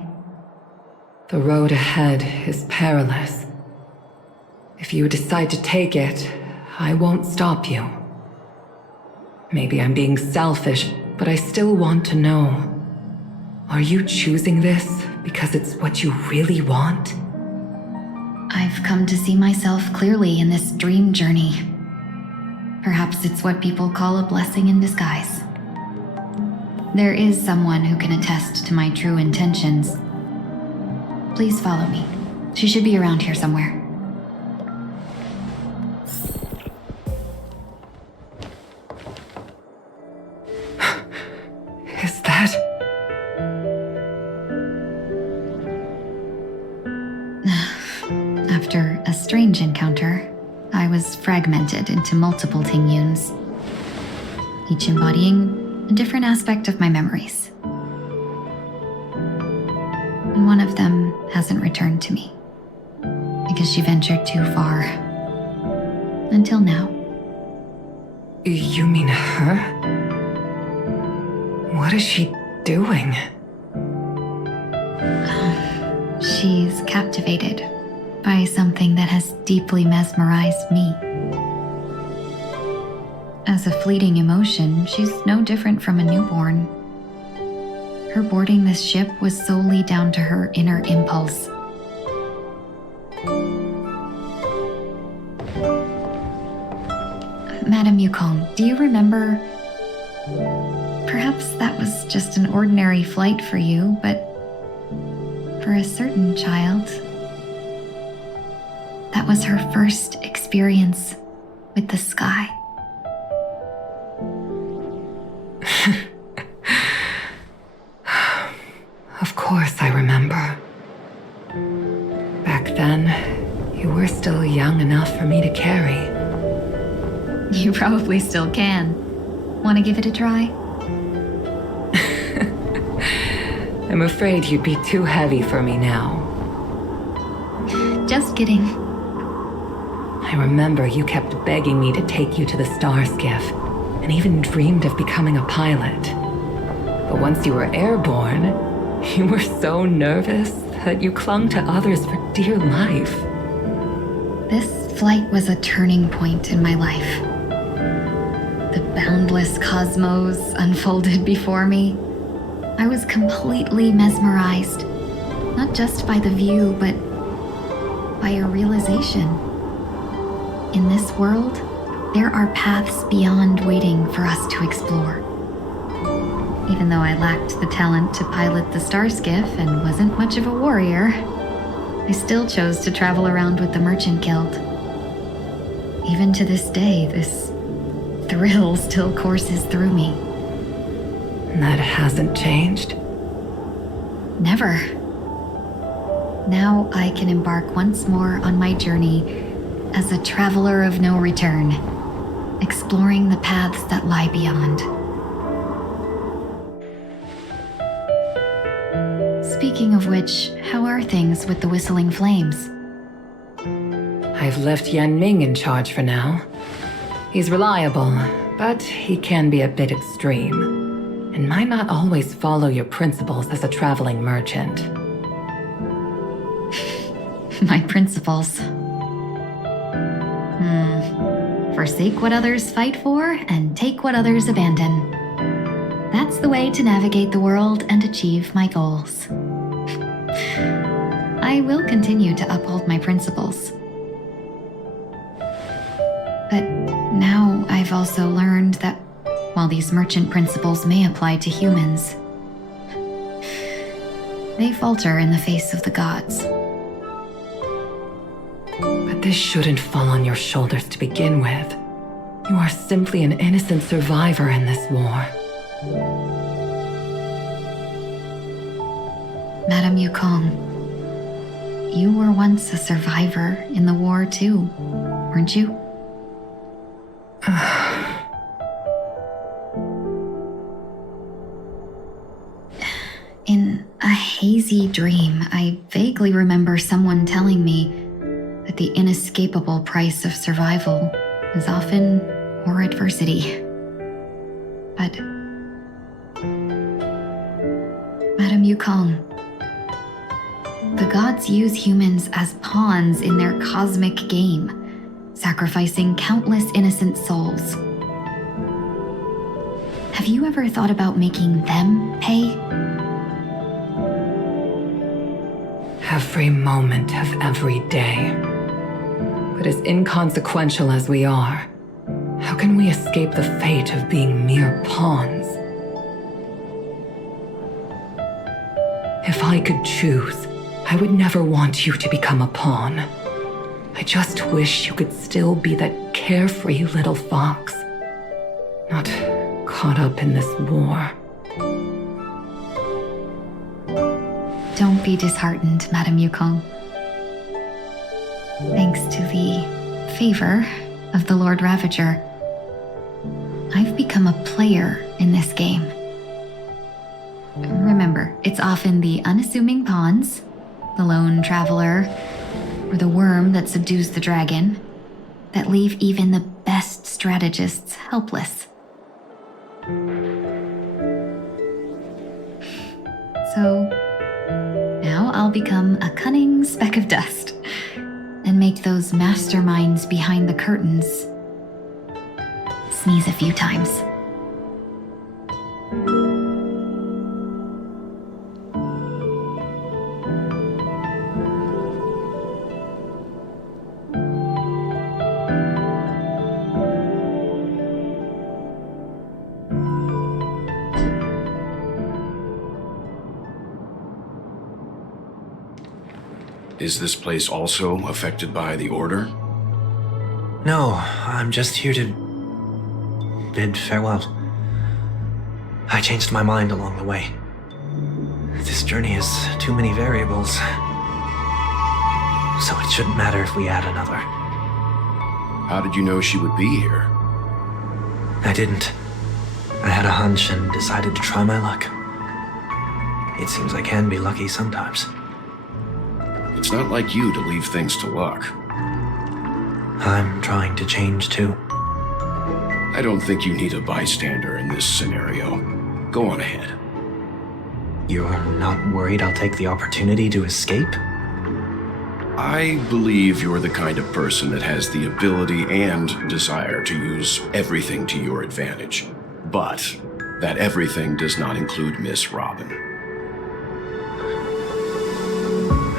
The road ahead is perilous. If you decide to take it, I won't stop you. Maybe I'm being selfish, but I still want to know. Are you choosing this because it's what you really want? I've come to see myself clearly in this dream journey. Perhaps it's what people call a blessing in disguise. There is someone who can attest to my true intentions. Please follow me. She should be around here somewhere. Is that... fragmented into multiple Tingyuns, each embodying a different aspect of my memories. And one of them hasn't returned to me, because she ventured too far. Until now. You mean her? What is she doing? She's captivated by something that has deeply mesmerized me. As a fleeting emotion, she's no different from a newborn. Her boarding this ship was solely down to her inner impulse. Madame Yukong, do you remember? Perhaps that was just an ordinary flight for you, but for a certain child, that was her first experience with the sky. Of course I remember. Back then, you were still young enough for me to carry. You probably still can. Want to give it a try? I'm afraid you'd be too heavy for me now. Just kidding. I remember you kept begging me to take you to the star skiff, and even dreamed of becoming a pilot. But once you were airborne, you were so nervous that you clung to others for dear life. This flight was a turning point in my life. The boundless cosmos unfolded before me. I was completely mesmerized, not just by the view, but by a realization. In this world, there are paths beyond waiting for us to explore. Even though I lacked the talent to pilot the star skiff and wasn't much of a warrior, I still chose to travel around with the Merchant Guild. Even to this day, this thrill still courses through me. That hasn't changed? Never. Now I can embark once more on my journey as a traveler of no return, exploring the paths that lie beyond. Speaking of which, how are things with the Whistling Flames? I've left Yan Ming in charge for now. He's reliable, but he can be a bit extreme, and might not always follow your principles as a traveling merchant. My principles. Forsake what others fight for and take what others abandon. That's the way to navigate the world and achieve my goals. I will continue to uphold my principles. But now I've also learned that while these merchant principles may apply to humans, they falter in the face of the gods. But this shouldn't fall on your shoulders to begin with. You are simply an innocent survivor in this war. Madame Yukong, you were once a survivor in the war too, weren't you? In a hazy dream, I vaguely remember someone telling me that the inescapable price of survival is often more adversity. But Madame Yukong, the gods use humans as pawns in their cosmic game, sacrificing countless innocent souls. Have you ever thought about making them pay? Every moment of every day. But as inconsequential as we are, how can we escape the fate of being mere pawns? If I could choose, I would never want you to become a pawn. I just wish you could still be that carefree little fox, not caught up in this war. Don't be disheartened, Madame Yukong. Thanks to the favor of the Lord Ravager. I've become a player in this game. Remember, it's often the unassuming pawns, the lone traveler, or the worm that subdues the dragon, that leave even the best strategists helpless. So, now I'll become a cunning speck of dust, and make those masterminds behind the curtains sneeze a few times. Is this place also affected by the Order? No, I'm just here to bid farewell. I changed my mind along the way. This journey has too many variables, so it shouldn't matter if we add another. How did you know she would be here? I didn't. I had a hunch and decided to try my luck. It seems I can be lucky sometimes. It's not like you to leave things to luck. I'm trying to change too. I don't think you need a bystander in this scenario. Go on ahead. You're not worried I'll take the opportunity to escape? I believe you're the kind of person that has the ability and desire to use everything to your advantage. But that everything does not include Miss Robin.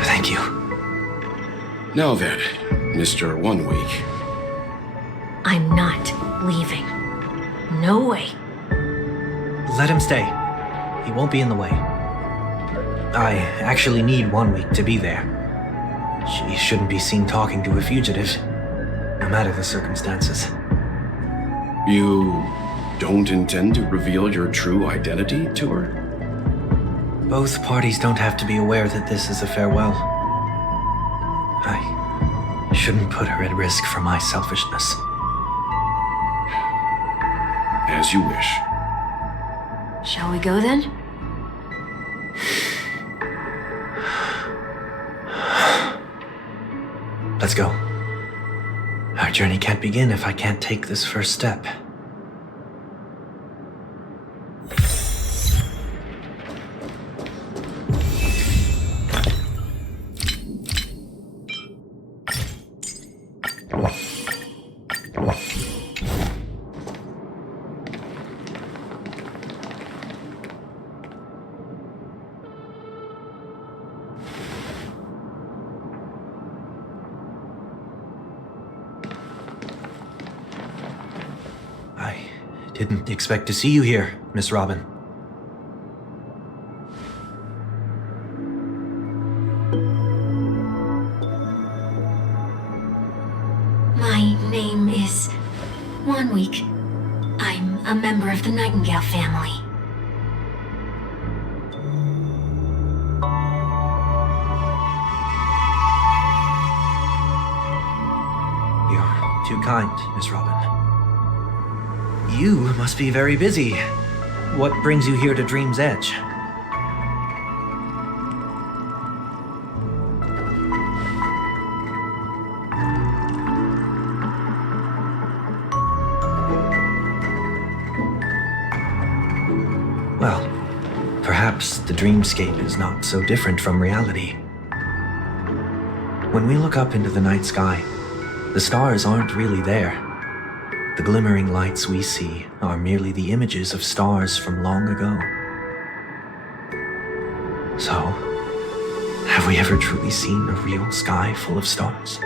Thank you. Now then, Mr. 1 Week. I'm not leaving. No way. Let him stay. He won't be in the way. I actually need 1 week to be there. She shouldn't be seen talking to a fugitive, no matter the circumstances. You don't intend to reveal your true identity to her? Both parties don't have to be aware that this is a farewell. I shouldn't put her at risk for my selfishness. As you wish. Shall we go then? Let's go. Our journey can't begin if I can't take this first step. Didn't expect to see you here, Miss Robin. My name is 1 Week. I'm a member of the Nightingale family. You're too kind, Miss Robin. You must be very busy. What brings you here to Dream's Edge? Well, perhaps the dreamscape is not so different from reality. When we look up into the night sky, the stars aren't really there. The glimmering lights we see are merely the images of stars from long ago. So, have we ever truly seen a real sky full of stars?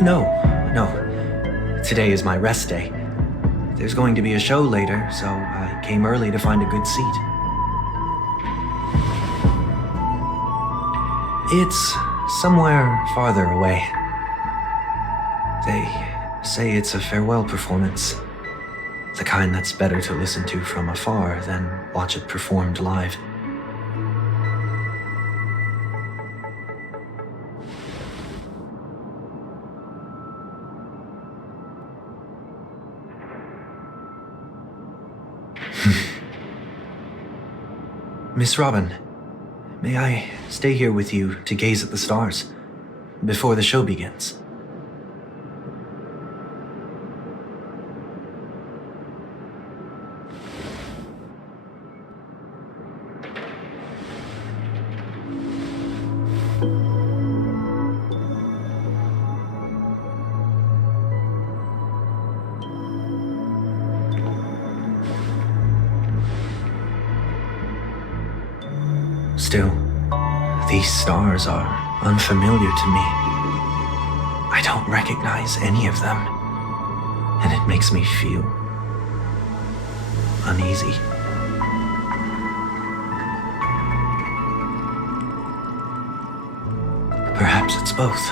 No. Today is my rest day. There's going to be a show later, so I came early to find a good seat. It's somewhere farther away. They say it's a farewell performance. The kind that's better to listen to from afar than watch it performed live. Miss Robin, may I stay here with you to gaze at the stars before the show begins? Still, these stars are unfamiliar to me. I don't recognize any of them, and it makes me feel uneasy. Perhaps it's both.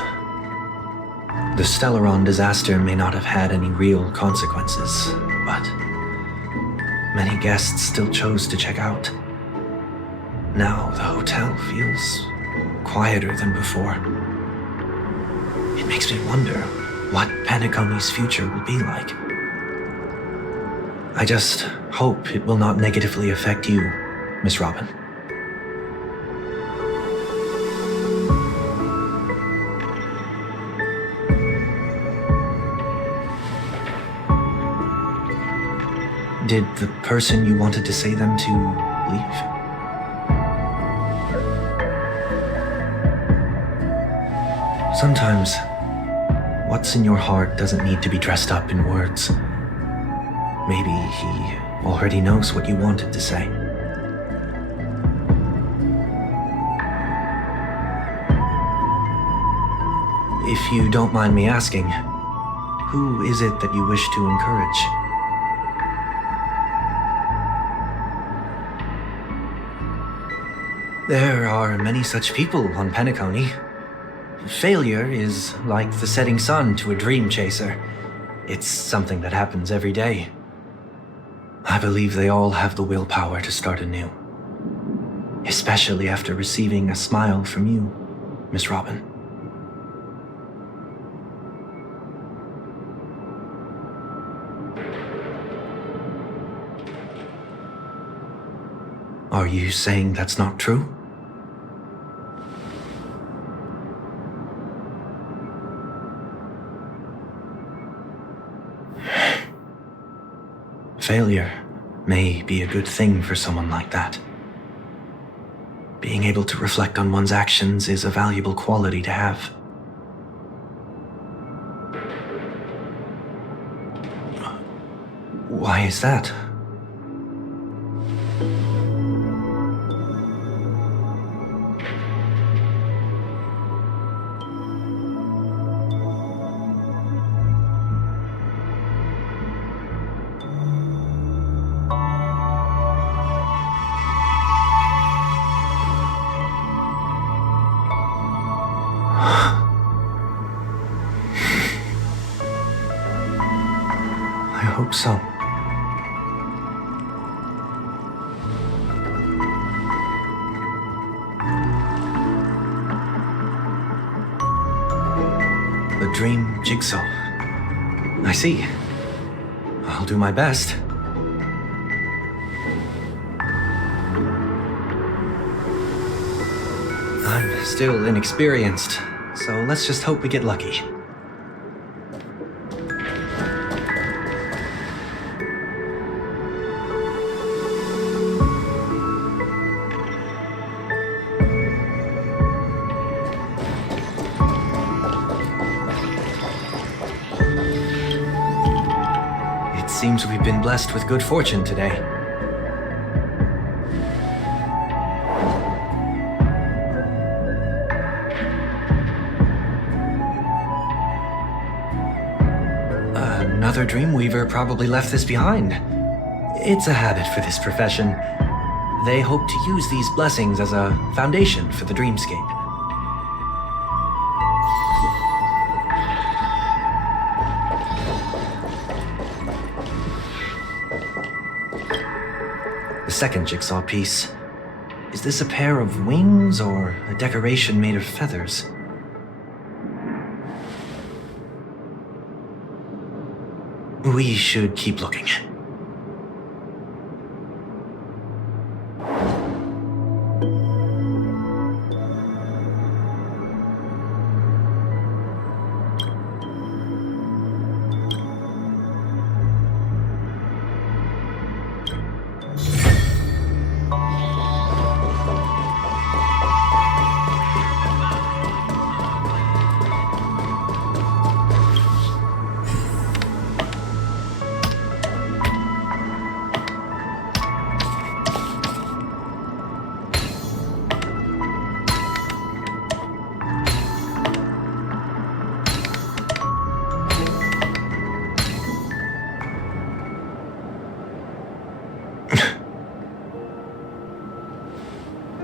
The Stellaron disaster may not have had any real consequences, but many guests still chose to check out. Now the hotel feels quieter than before. It makes me wonder what Penacony's future will be like. I just hope it will not negatively affect you, Miss Robin. Did the person you wanted to say them to leave? Sometimes, what's in your heart doesn't need to be dressed up in words. Maybe he already knows what you wanted to say. If you don't mind me asking, who is it that you wish to encourage? There are many such people on Penacony. Failure is like the setting sun to a dream chaser. It's something that happens every day. I believe they all have the willpower to start anew. Especially after receiving a smile from you, Miss Robin. Are you saying that's not true? Failure may be a good thing for someone like that. Being able to reflect on one's actions is a valuable quality to have. Why is that? I hope so. The dream jigsaw. I see. I'll do my best. I'm still inexperienced, so let's just hope we get lucky. Seems we've been blessed with good fortune today. Another Dreamweaver probably left this behind. It's a habit for this profession. They hope to use these blessings as a foundation for the dreamscape. second jigsaw piece. Is this a pair of wings or a decoration made of feathers? We should keep looking.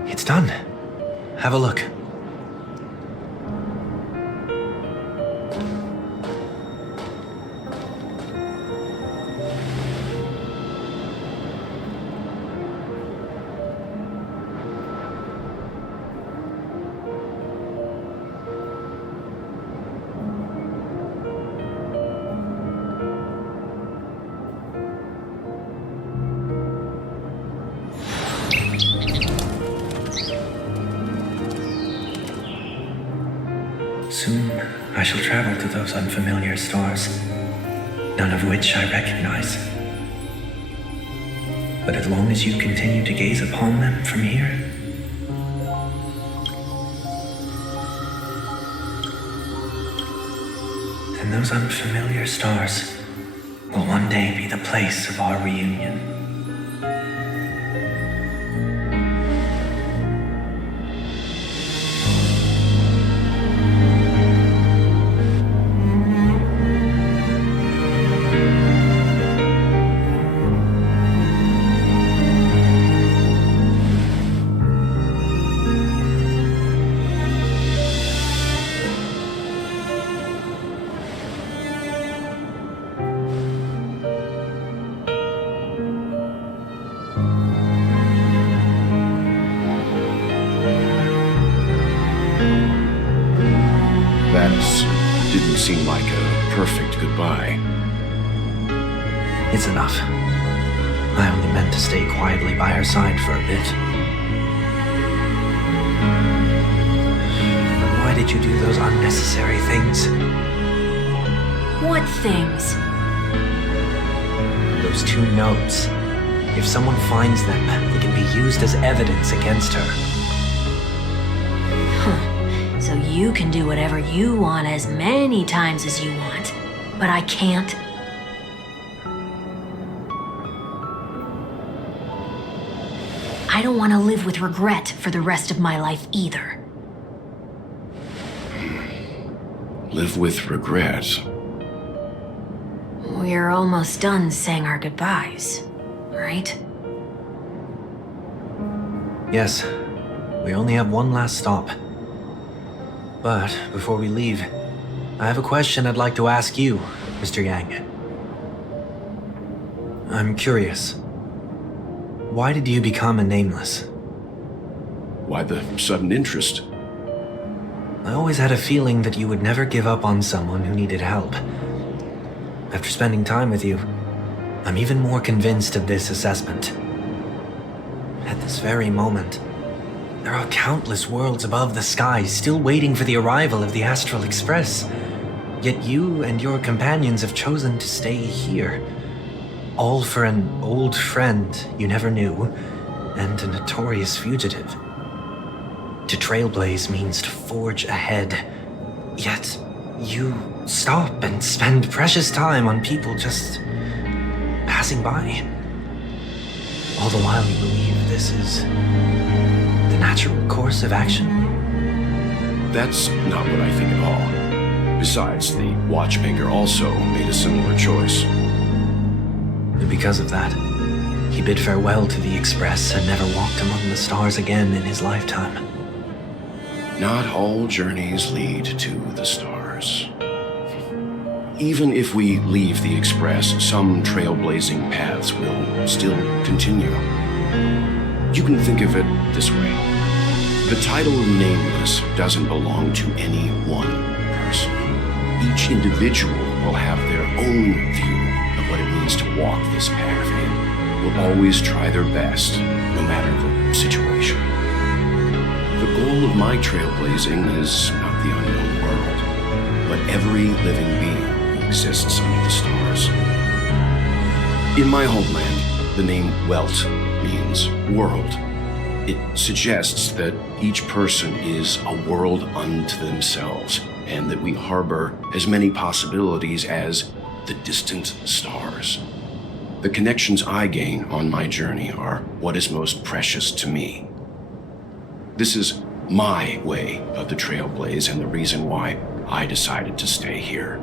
It's done. Have a look. Soon, I shall travel to those unfamiliar stars, none of which I recognize. But as long as you continue to gaze upon them from here, then those unfamiliar stars will one day be the place of our reunion. Didn't seem like a perfect goodbye. It's enough. I only meant to stay quietly by her side for a bit. But why did you do those unnecessary things? What things? Those 2 notes. If someone finds them, they can be used as evidence against her. So you can do whatever you want as many times as you want, but I can't. I don't want to live with regret for the rest of my life either. Live with regret? We're almost done saying our goodbyes, right? Yes. We only have one last stop. But before we leave, I have a question I'd like to ask you, Mr. Yang. I'm curious. Why did you become a nameless? Why the sudden interest? I always had a feeling that you would never give up on someone who needed help. After spending time with you, I'm even more convinced of this assessment. At this very moment, there are countless worlds above the sky still waiting for the arrival of the Astral Express. Yet you and your companions have chosen to stay here. All for an old friend you never knew, and a notorious fugitive. To trailblaze means to forge ahead. Yet, you stop and spend precious time on people just passing by. All the while you believe this is the natural course of action? That's not what I think at all. Besides, the watchmaker also made a similar choice. And because of that, he bid farewell to the Express and never walked among the stars again in his lifetime. Not all journeys lead to the stars. Even if we leave the Express, some trailblazing paths will still continue. You can think of it this way. The title Nameless doesn't belong to any one person. Each individual will have their own view of what it means to walk this path and will always try their best, no matter the situation. The goal of my trailblazing is not the unknown world, but every living being who exists under the stars. In my homeland, the name Welt means world. It suggests that each person is a world unto themselves, and that we harbor as many possibilities as the distant stars. The connections I gain on my journey are what is most precious to me. This is my way of the trailblaze and the reason why I decided to stay here.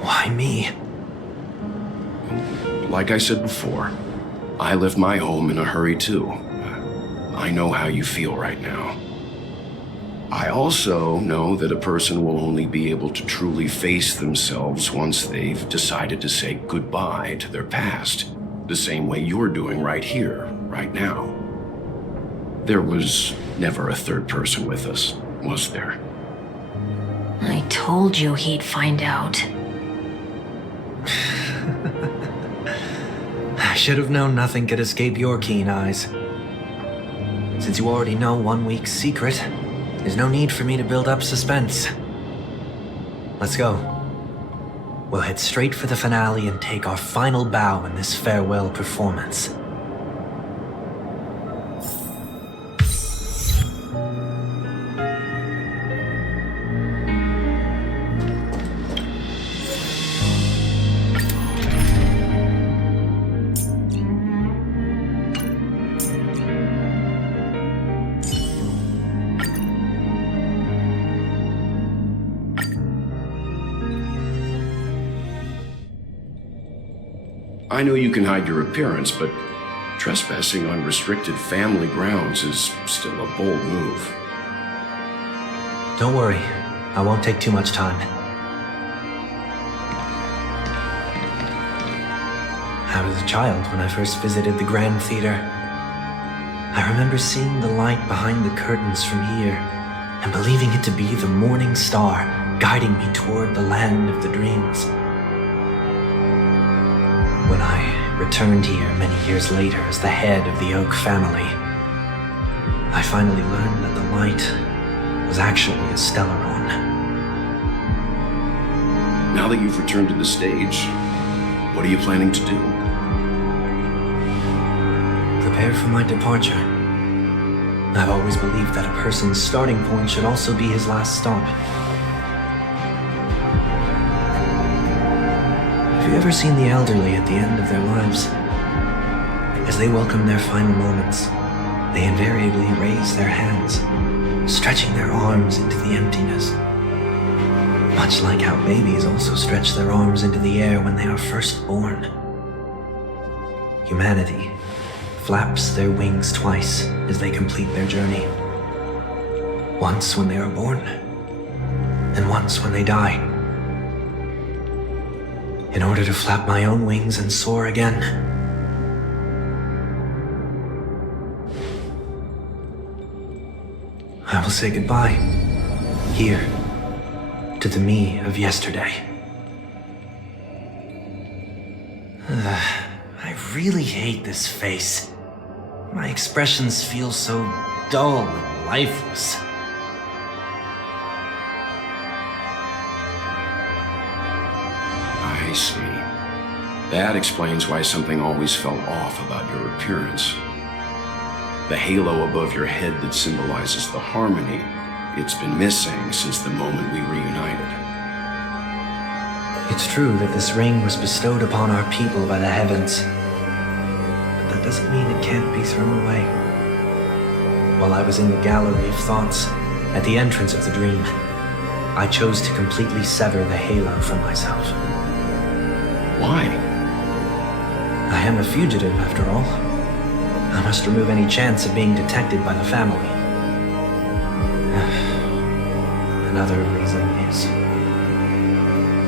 Why me? Like I said before, I left my home in a hurry too. I know how you feel right now. I also know that a person will only be able to truly face themselves once they've decided to say goodbye to their past, the same way you're doing right here, right now. There was never a third person with us, was there? I told you he'd find out. I should have known nothing could escape your keen eyes. Since you already know 1 week's secret, there's no need for me to build up suspense. Let's go. We'll head straight for the finale and take our final bow in this farewell performance. I know you can hide your appearance, but trespassing on restricted family grounds is still a bold move. Don't worry, I won't take too much time. I was a child when I first visited the Grand Theater. I remember seeing the light behind the curtains from here and believing it to be the morning star guiding me toward the land of the dreams. When I returned here many years later as the head of the Oak family, I finally learned that the light was actually a Stellaron. Now that you've returned to the stage, what are you planning to do? Prepare for my departure. I've always believed that a person's starting point should also be his last stop. Have you ever seen the elderly at the end of their lives? As they welcome their final moments, they invariably raise their hands, stretching their arms into the emptiness. Much like how babies also stretch their arms into the air when they are first born. Humanity flaps their wings twice as they complete their journey. Once when they are born, and once when they die. In order to flap my own wings and soar again. I will say goodbye, here, to the me of yesterday. I really hate this face. My expressions feel so dull and lifeless. I see. That explains why something always felt off about your appearance. The halo above your head that symbolizes the harmony, it's been missing since the moment we reunited. It's true that this ring was bestowed upon our people by the heavens, but that doesn't mean it can't be thrown away. While I was in the gallery of thoughts, at the entrance of the dream, I chose to completely sever the halo from myself. Why? I am a fugitive, after all. I must remove any chance of being detected by the family. Another reason is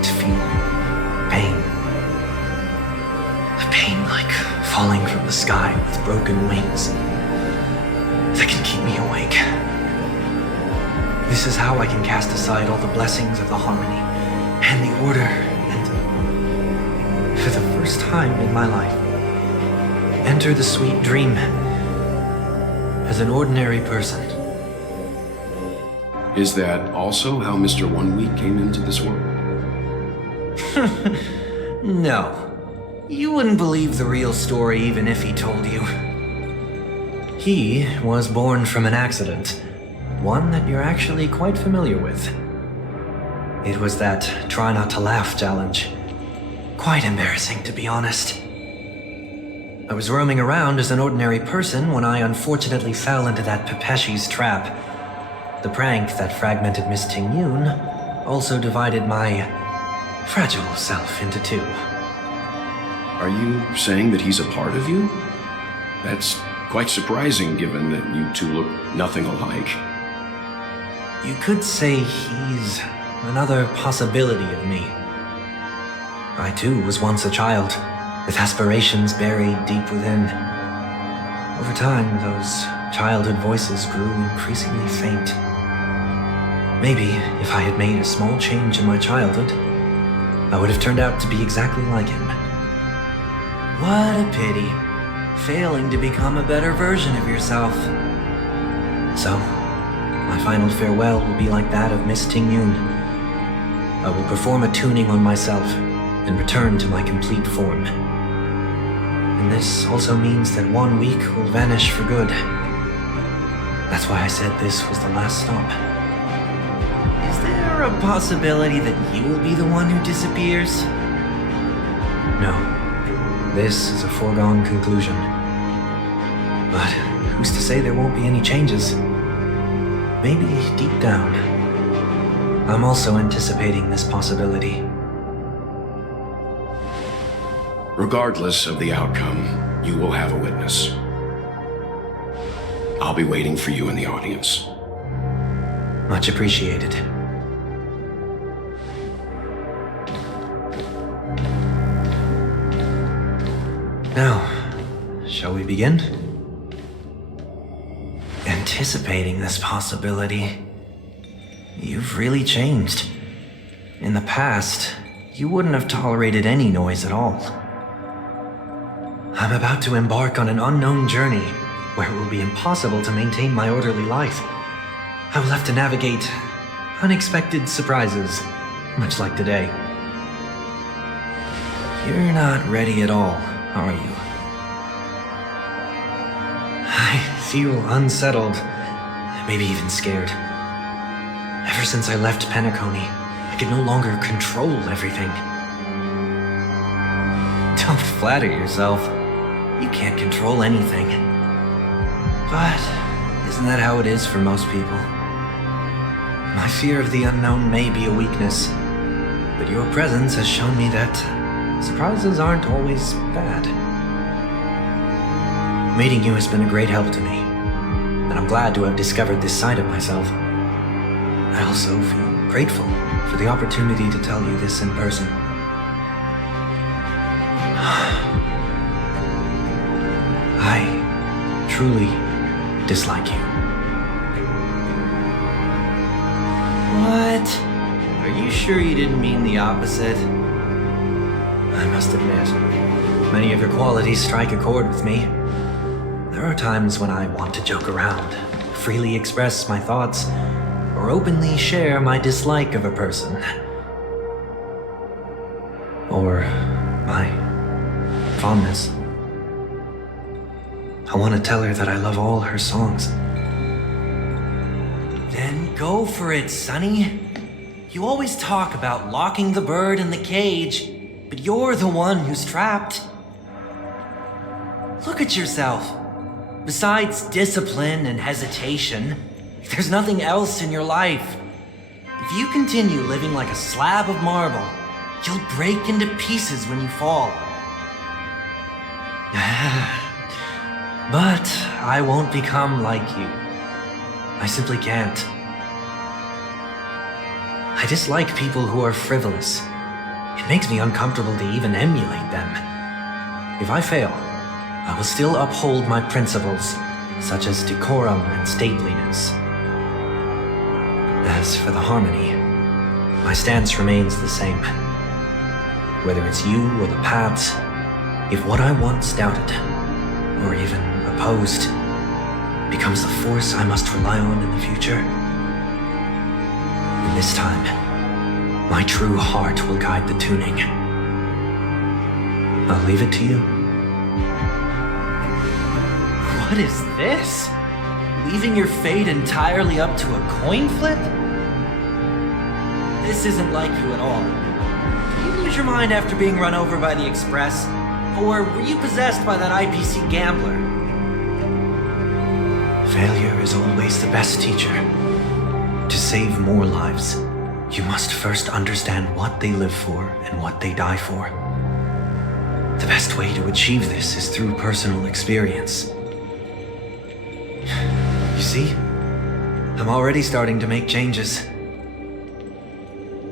to feel pain. A pain like falling from the sky with broken wings that can keep me awake. This is how I can cast aside all the blessings of the harmony and the order, and for the first time in my life, enter the sweet dream as an ordinary person. Is that also how Mr. One Week came into this world? No. You wouldn't believe the real story even if he told you. He was born from an accident, one that you're actually quite familiar with. It was that try not to laugh challenge. Quite embarrassing, to be honest. I was roaming around as an ordinary person when I unfortunately fell into that Pepeshi's trap. The prank that fragmented Miss Tingyun also divided my fragile self into two. Are you saying that he's a part of you? That's quite surprising given that you two look nothing alike. You could say he's another possibility of me. I too was once a child, with aspirations buried deep within. Over time, those childhood voices grew increasingly faint. Maybe if I had made a small change in my childhood, I would have turned out to be exactly like him. What a pity, failing to become a better version of yourself. So, my final farewell will be like that of Miss Tingyun. I will perform a tuning on myself and return to my complete form. And this also means that 1 week will vanish for good. That's why I said this was the last stop. Is there a possibility that you will be the one who disappears? No. This is a foregone conclusion. But who's to say there won't be any changes? Maybe deep down, I'm also anticipating this possibility. Regardless of the outcome, you will have a witness. I'll be waiting for you in the audience. Much appreciated. Now, shall we begin? Anticipating this possibility, you've really changed. In the past, you wouldn't have tolerated any noise at all. I'm about to embark on an unknown journey where it will be impossible to maintain my orderly life. I will have to navigate unexpected surprises, much like today. You're not ready at all, are you? I feel unsettled, maybe even scared. Ever since I left Penacony, I could no longer control everything. Don't flatter yourself. You can't control anything. But isn't that how it is for most people? My fear of the unknown may be a weakness, but your presence has shown me that surprises aren't always bad. Meeting you has been a great help to me, and I'm glad to have discovered this side of myself. I also feel grateful for the opportunity to tell you this in person. I truly dislike you. What? Are you sure you didn't mean the opposite? I must admit, many of your qualities strike a chord with me. There are times when I want to joke around, freely express my thoughts, or openly share my dislike of a person. Or my fondness. I want to tell her that I love all her songs. Then go for it, Sonny. You always talk about locking the bird in the cage, but you're the one who's trapped. Look at yourself. Besides discipline and hesitation, there's nothing else in your life. If you continue living like a slab of marble, you'll break into pieces when you fall. But I won't become like you. I simply can't. I dislike people who are frivolous. It makes me uncomfortable to even emulate them. If I fail, I will still uphold my principles, such as decorum and stateliness. As for the harmony, my stance remains the same. Whether it's you or the paths, if what I once doubted, or even opposed, becomes the force I must rely on in the future, then this time, my true heart will guide the tuning. I'll leave it to you. What is this? Leaving your fate entirely up to a coin flip? This isn't like you at all. Did you lose your mind after being run over by the Express? Or were you possessed by that IPC gambler? Failure is always the best teacher. To save more lives, you must first understand what they live for and what they die for. The best way to achieve this is through personal experience. You see, I'm already starting to make changes.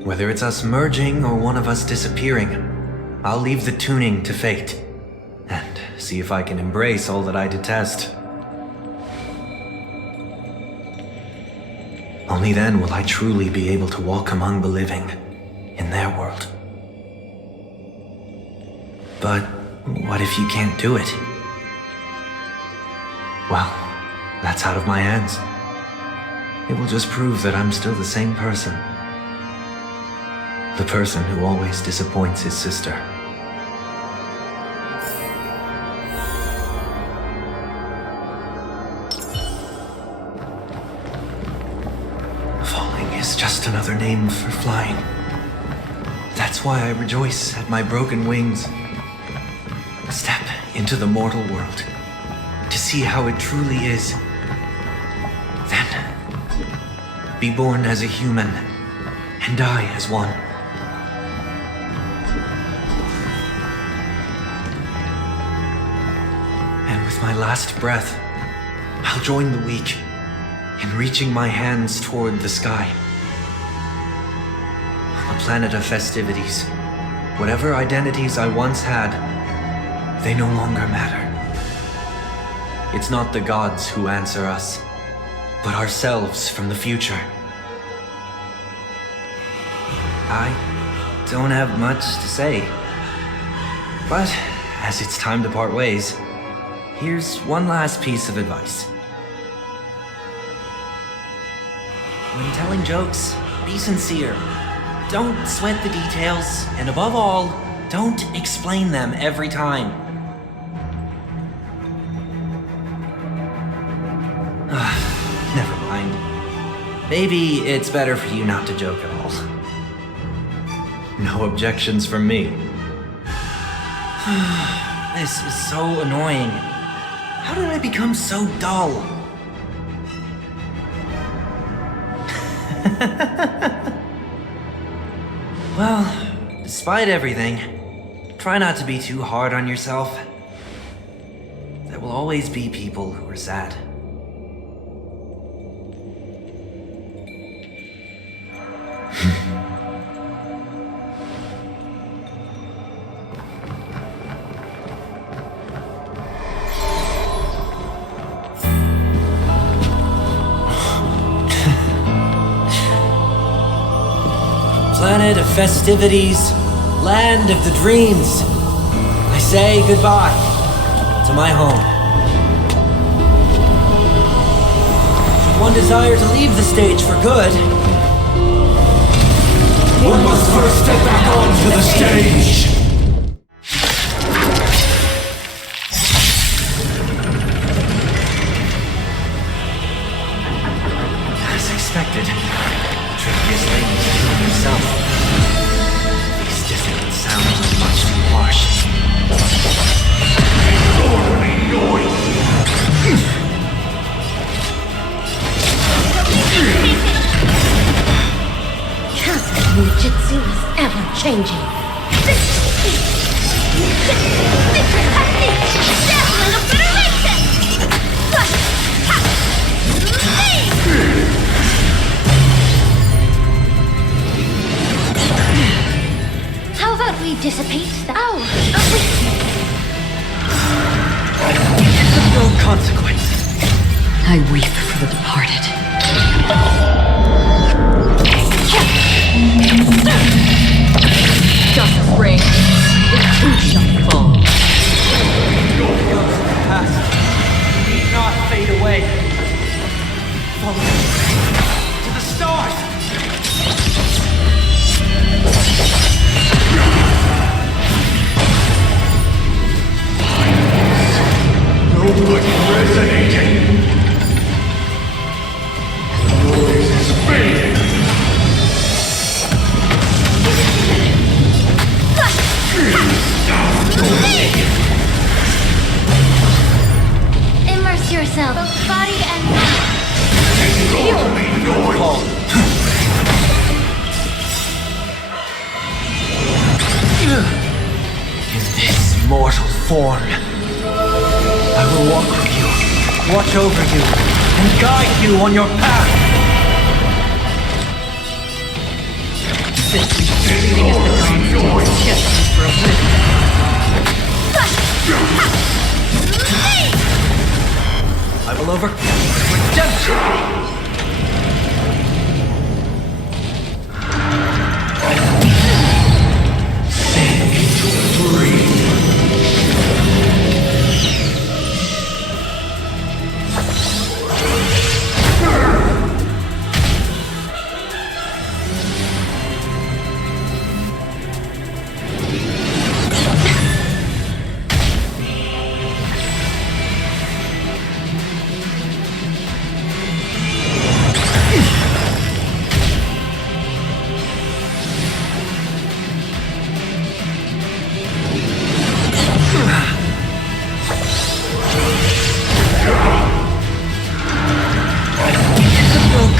Whether it's us merging or one of us disappearing, I'll leave the tuning to fate, and see if I can embrace all that I detest. Only then will I truly be able to walk among the living, in their world. But what if you can't do it? Well, that's out of my hands. It will just prove that I'm still the same person. The person who always disappoints his sister. Falling is just another name for flying. That's why I rejoice at my broken wings. Step into the mortal world to see how it truly is. Then, be born as a human and die as one. And with my last breath, I'll join the weak in reaching my hands toward the sky. On the planet of festivities, whatever identities I once had, they no longer matter. It's not the gods who answer us, but ourselves from the future. I don't have much to say, but as it's time to part ways, here's one last piece of advice. When telling jokes, be sincere. Don't sweat the details, and above all, don't explain them every time. Never mind. Maybe it's better for you not to joke at all. No objections from me. This is so annoying. How did I become so dull? Well, despite everything, try not to be too hard on yourself. There will always be people who are sad. Planet of festivities, land of the dreams. I say goodbye to my home. Should one desire to leave the stage for good, one must first step back onto the stage! As expected, Trippius ladies doing herself. These dissonant sounds are much too harsh. Ninjutsu is ever changing. How about we dissipate the... Oh! It's of no consequence. I weep for the departed. Just ring. It too shall fall. Ghosts of the past need not fade away. Follow me to the stars. Nobody resonating. The noise is fading. Immerse yourself, both body and mind. Call. In this mortal form, I will walk with you, watch over you, and guide you on your path. Leading us the dawn's deep just for a blip. I will over redemption.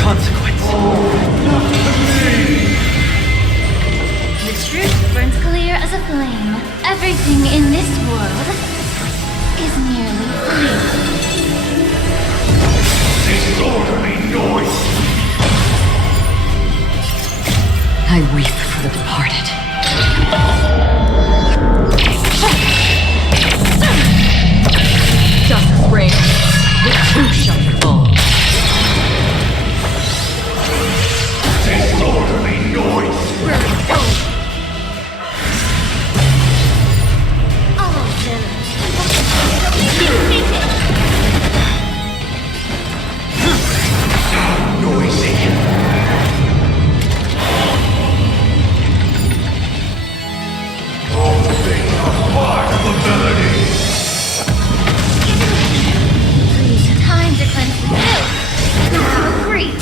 Consequence. The truth burns clear as a flame. Everything in this world is merely fleeting. Disorderly noise. I weep for the departed. Just ring. It too shall fall. Disorderly noise. Where it goes. All of them. Noisy. All things are part of the melody. Please, time to cleanse the filth. You agree.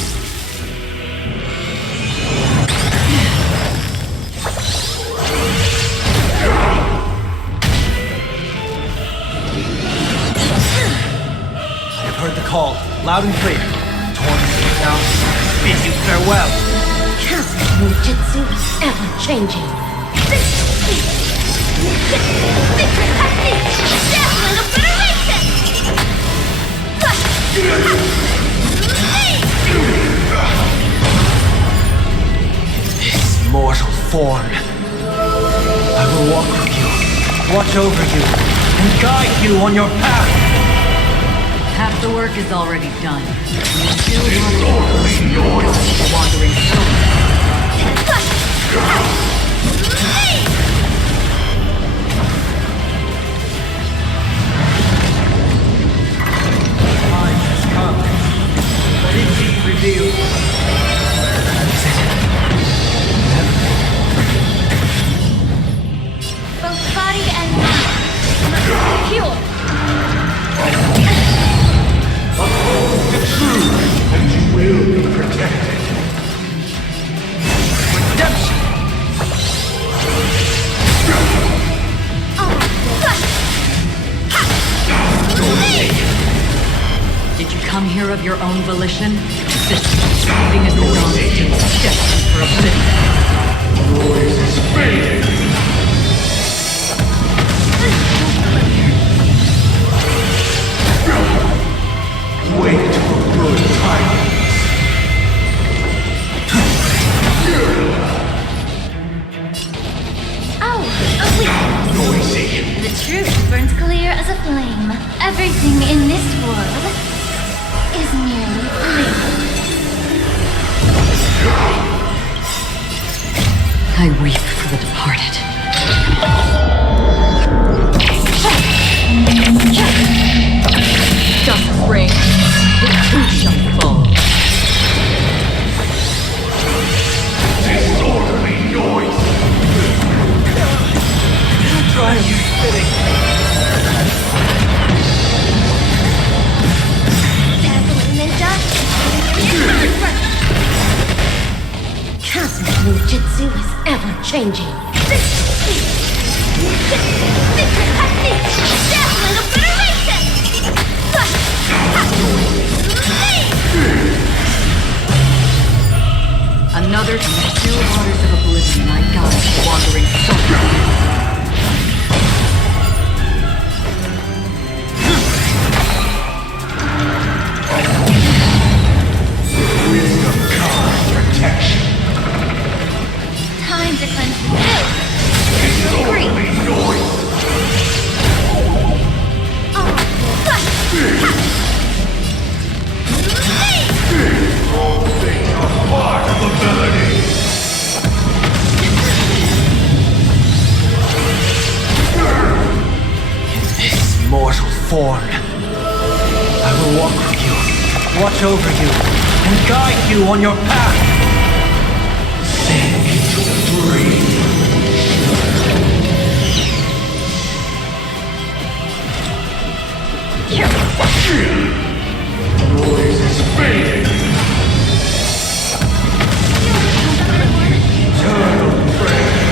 I have heard the call, loud and clear. Torment now, bid you farewell. Cast no jutsu is ever changing. This mortal form, I will walk with you, watch over you, and guide you on your path. Half the work is already done. We still have the wandering soul. Time has come. Let it be revealed. Is it? Both body and mind. Pure. Uphold the truth, and you will be protected. Redemption! Did you come here of your own volition? This leading us the dawn's deep destined for oblivion. Noise is fading. Wait for good tidings. Oh, a weakness. Noisy. The Truth burns clear as a flame. Everything in this world is merely fleeting. I weep for the departed. Dust ring, the two shall fall. Disorderly noise! Try you spitting. Dazzling ninja. Cosmic ninjutsu is ever changing. Dazzling obliteration. Another from the still waters of oblivion I guide the wandering soul. Wisdom comes protection. Time to cleanse the filth. Disorderly noise! All things are part of the melody. In this mortal form, I will walk with you, watch over you, and guide you on your path. Sink into the dream. Noise is fading. Eternal prayer.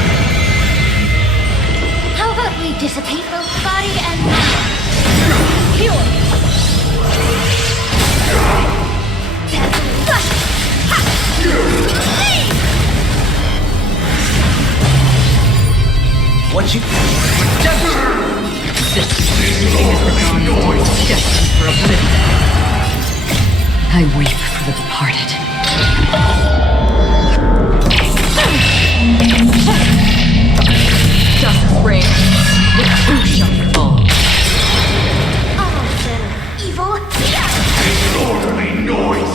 How about we dissipate both body and mind? Pure. What you... This fleeting is the dawn noise destined for oblivion. I weep for the departed. Dust ring, the two shall fall. Awesome. Evil. Disorderly noise.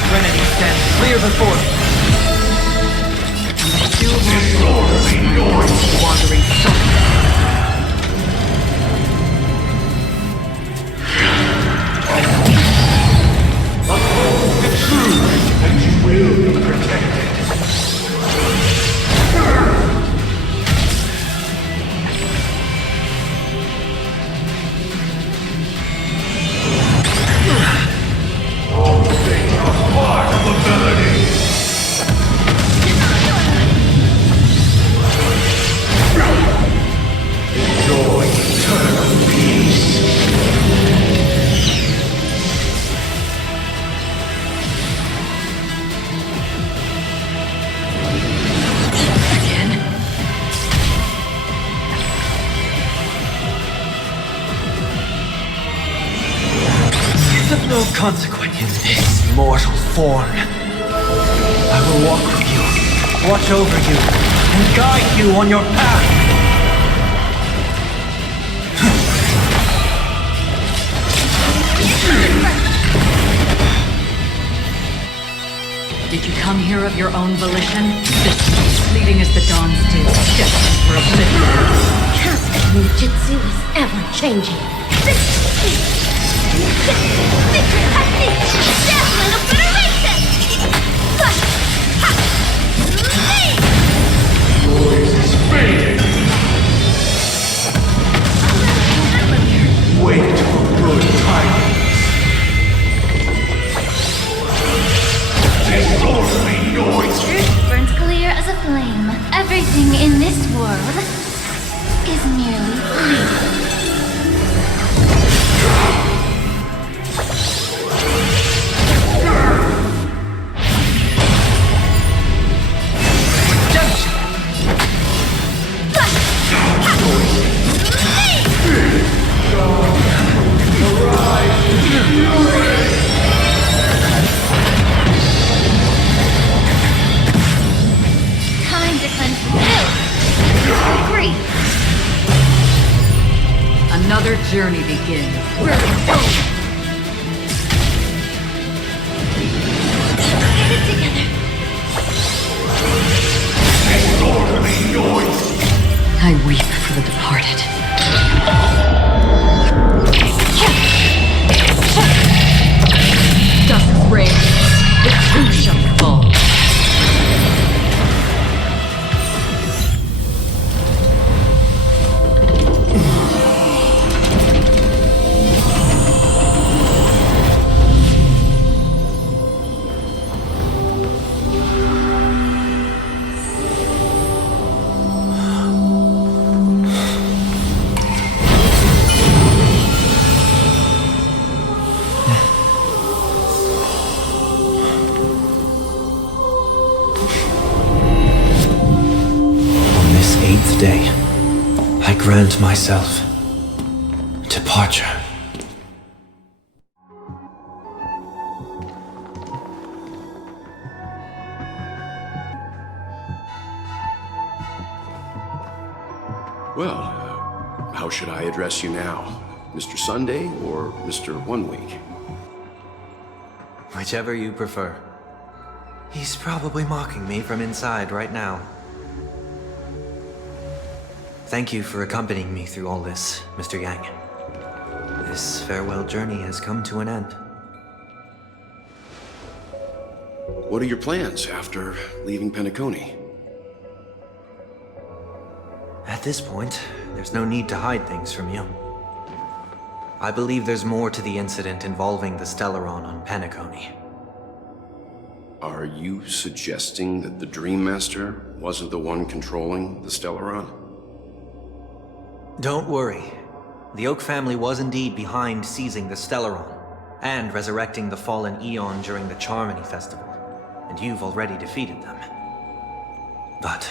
Serenity stands clear before me. Disorderly noise. Wandering soul. Uphold the truth, and you will be protected. All things are part of the melody. Enjoy eternal peace. It's of no consequence in this mortal form. I will walk with you, watch over you, and guide you on your path. Did you come here of your own volition? This fleeting as the dawn's dew, destined for oblivion. Cosmic ninjutsu is ever changing. Dazzling obliteration. Noise is fading. Wait for good tidings. Disorderly noise. Truth burns clear as a flame. Everything in this world is merely fleeting. Time to cleanse the filth. journey begins. We're going! Get it together. I weep for the departed. Dusk reigns. The truth shall fall. Day, I grant myself departure. Well, how should I address you now? Mr. Sunday or Mr. 1 Week? Whichever you prefer. He's probably mocking me from inside right now. Thank you for accompanying me through all this, Mr. Yang. This farewell journey has come to an end. What are your plans after leaving Penacony? At this point, there's no need to hide things from you. I believe there's more to the incident involving the Stellaron on Penacony. Are you suggesting that the Dream Master wasn't the one controlling the Stellaron? Don't worry. The Oak family was indeed behind seizing the Stellaron and resurrecting the fallen Eon during the Charmony Festival, and you've already defeated them. But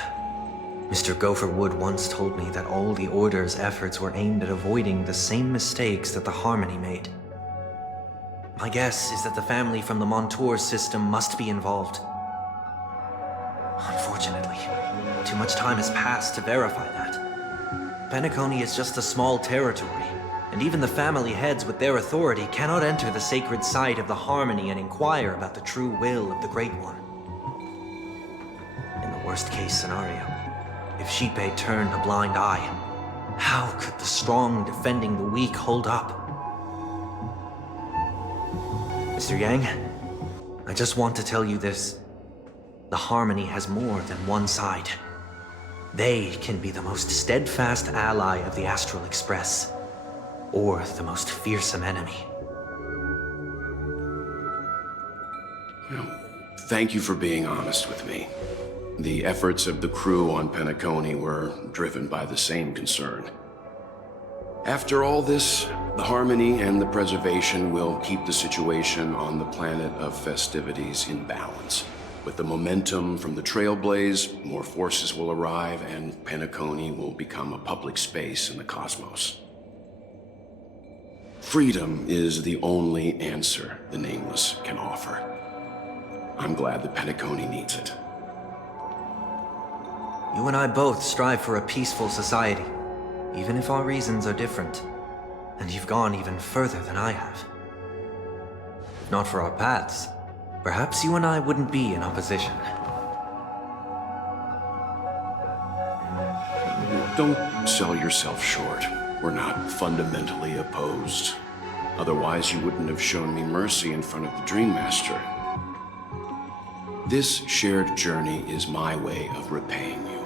Mr. Gopher Wood once told me that all the Order's efforts were aimed at avoiding the same mistakes that the Harmony made. My guess is that the family from the Montour system must be involved. Unfortunately, too much time has passed to verify that. Penacony is just a small territory, and even the family heads with their authority cannot enter the sacred site of the Harmony and inquire about the true will of the Great One. In the worst-case scenario, if Xipe turned a blind eye, how could the strong defending the weak hold up? Mr. Yang, I just want to tell you this. The Harmony has more than one side. They can be the most steadfast ally of the Astral Express, or the most fearsome enemy. Well, thank you for being honest with me. The efforts of the crew on Penacony were driven by the same concern. After all this, the Harmony and the Preservation will keep the situation on the planet of festivities in balance. With the momentum from the Trailblaze, more forces will arrive, and Penacony will become a public space in the cosmos. Freedom is the only answer the Nameless can offer. I'm glad that Penacony needs it. You and I both strive for a peaceful society, even if our reasons are different. And you've gone even further than I have. If not for our paths, perhaps you and I wouldn't be in opposition. Don't sell yourself short. We're not fundamentally opposed. Otherwise, you wouldn't have shown me mercy in front of the Dream Master. This shared journey is my way of repaying you.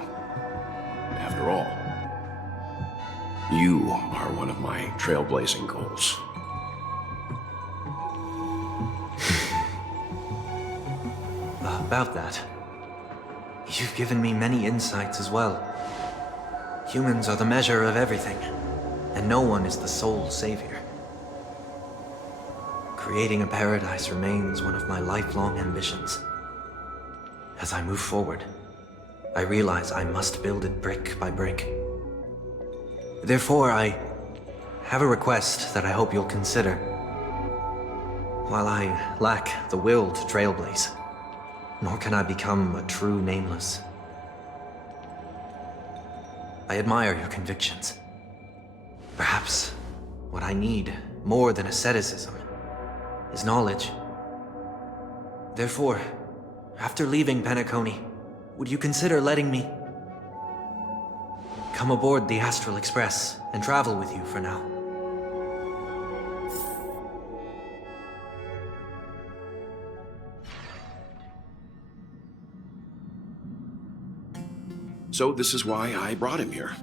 After all, you are one of my trailblazing goals. About that, you've given me many insights as well. Humans are the measure of everything, and no one is the sole savior. Creating a paradise remains one of my lifelong ambitions. As I move forward, I realize I must build it brick by brick. Therefore, I have a request that I hope you'll consider. While I lack the will to trailblaze, nor can I become a true Nameless. I admire your convictions. Perhaps What I need, more than asceticism, is knowledge. Therefore, after leaving Penacony, would you consider letting me come aboard the Astral Express and travel with you for now? So this is why I brought him here.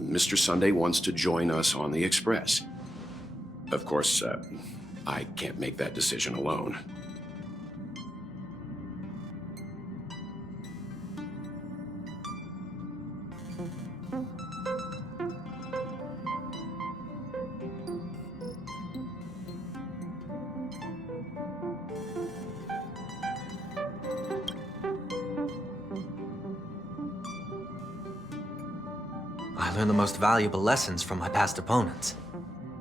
Mr. Sunday wants to join us on the Express. Of course, I can't make that decision alone. I learned the most valuable lessons from my past opponents.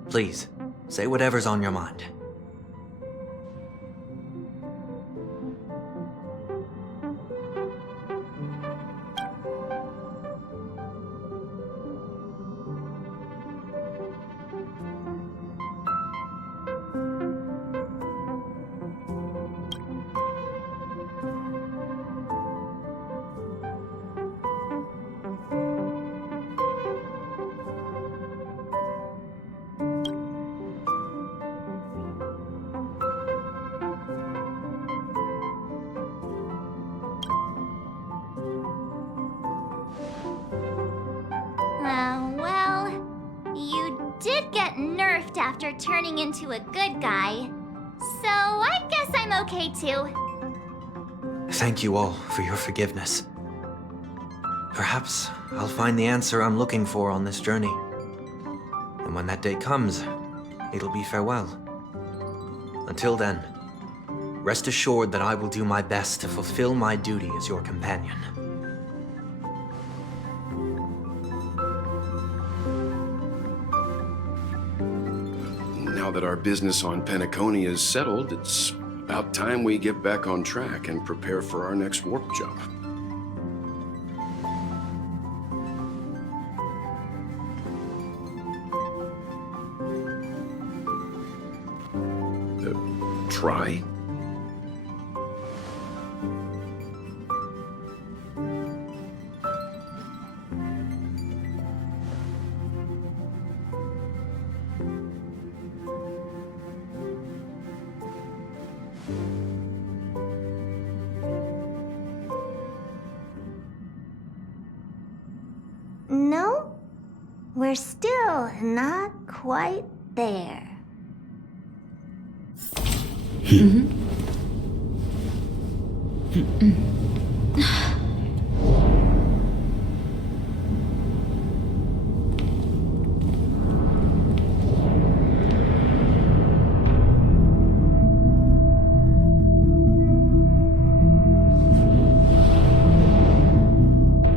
Please, say whatever's on your mind. Well, you did get nerfed after turning into a good guy. So I guess I'm okay too. Thank you all for your forgiveness. Perhaps I'll find the answer I'm looking for on this journey. And when that day comes, it'll be farewell. Until then, rest assured that I will do my best to fulfill my duty as your companion. Now that our business on Penacony is settled, it's about time we get back on track and prepare for our next warp jump. Try? No, we're still not quite there.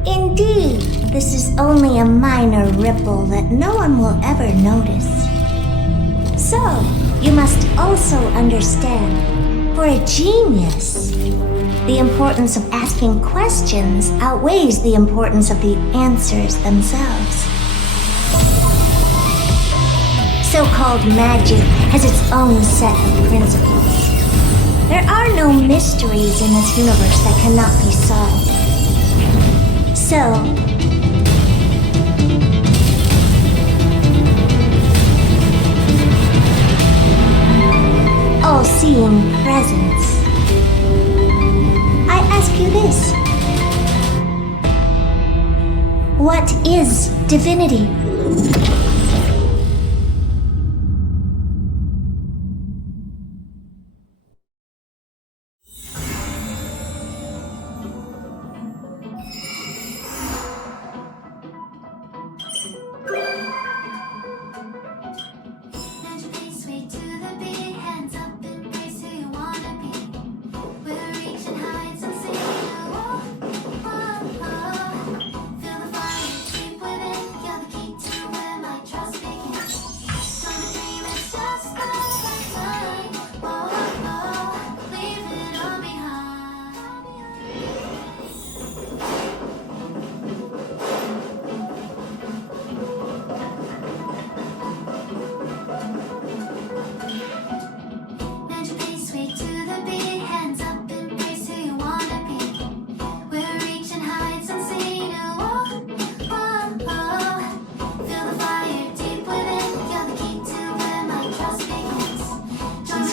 Indeed, this is only a minor ripple that no one will ever notice. So, you must also understand, for a genius, the importance of asking questions outweighs the importance of the answers themselves. So-called magic has its own set of principles. There are no mysteries in this universe that cannot be solved. So, all-seeing presence, I ask you this. What is divinity?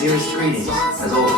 Dearest greetings, as always.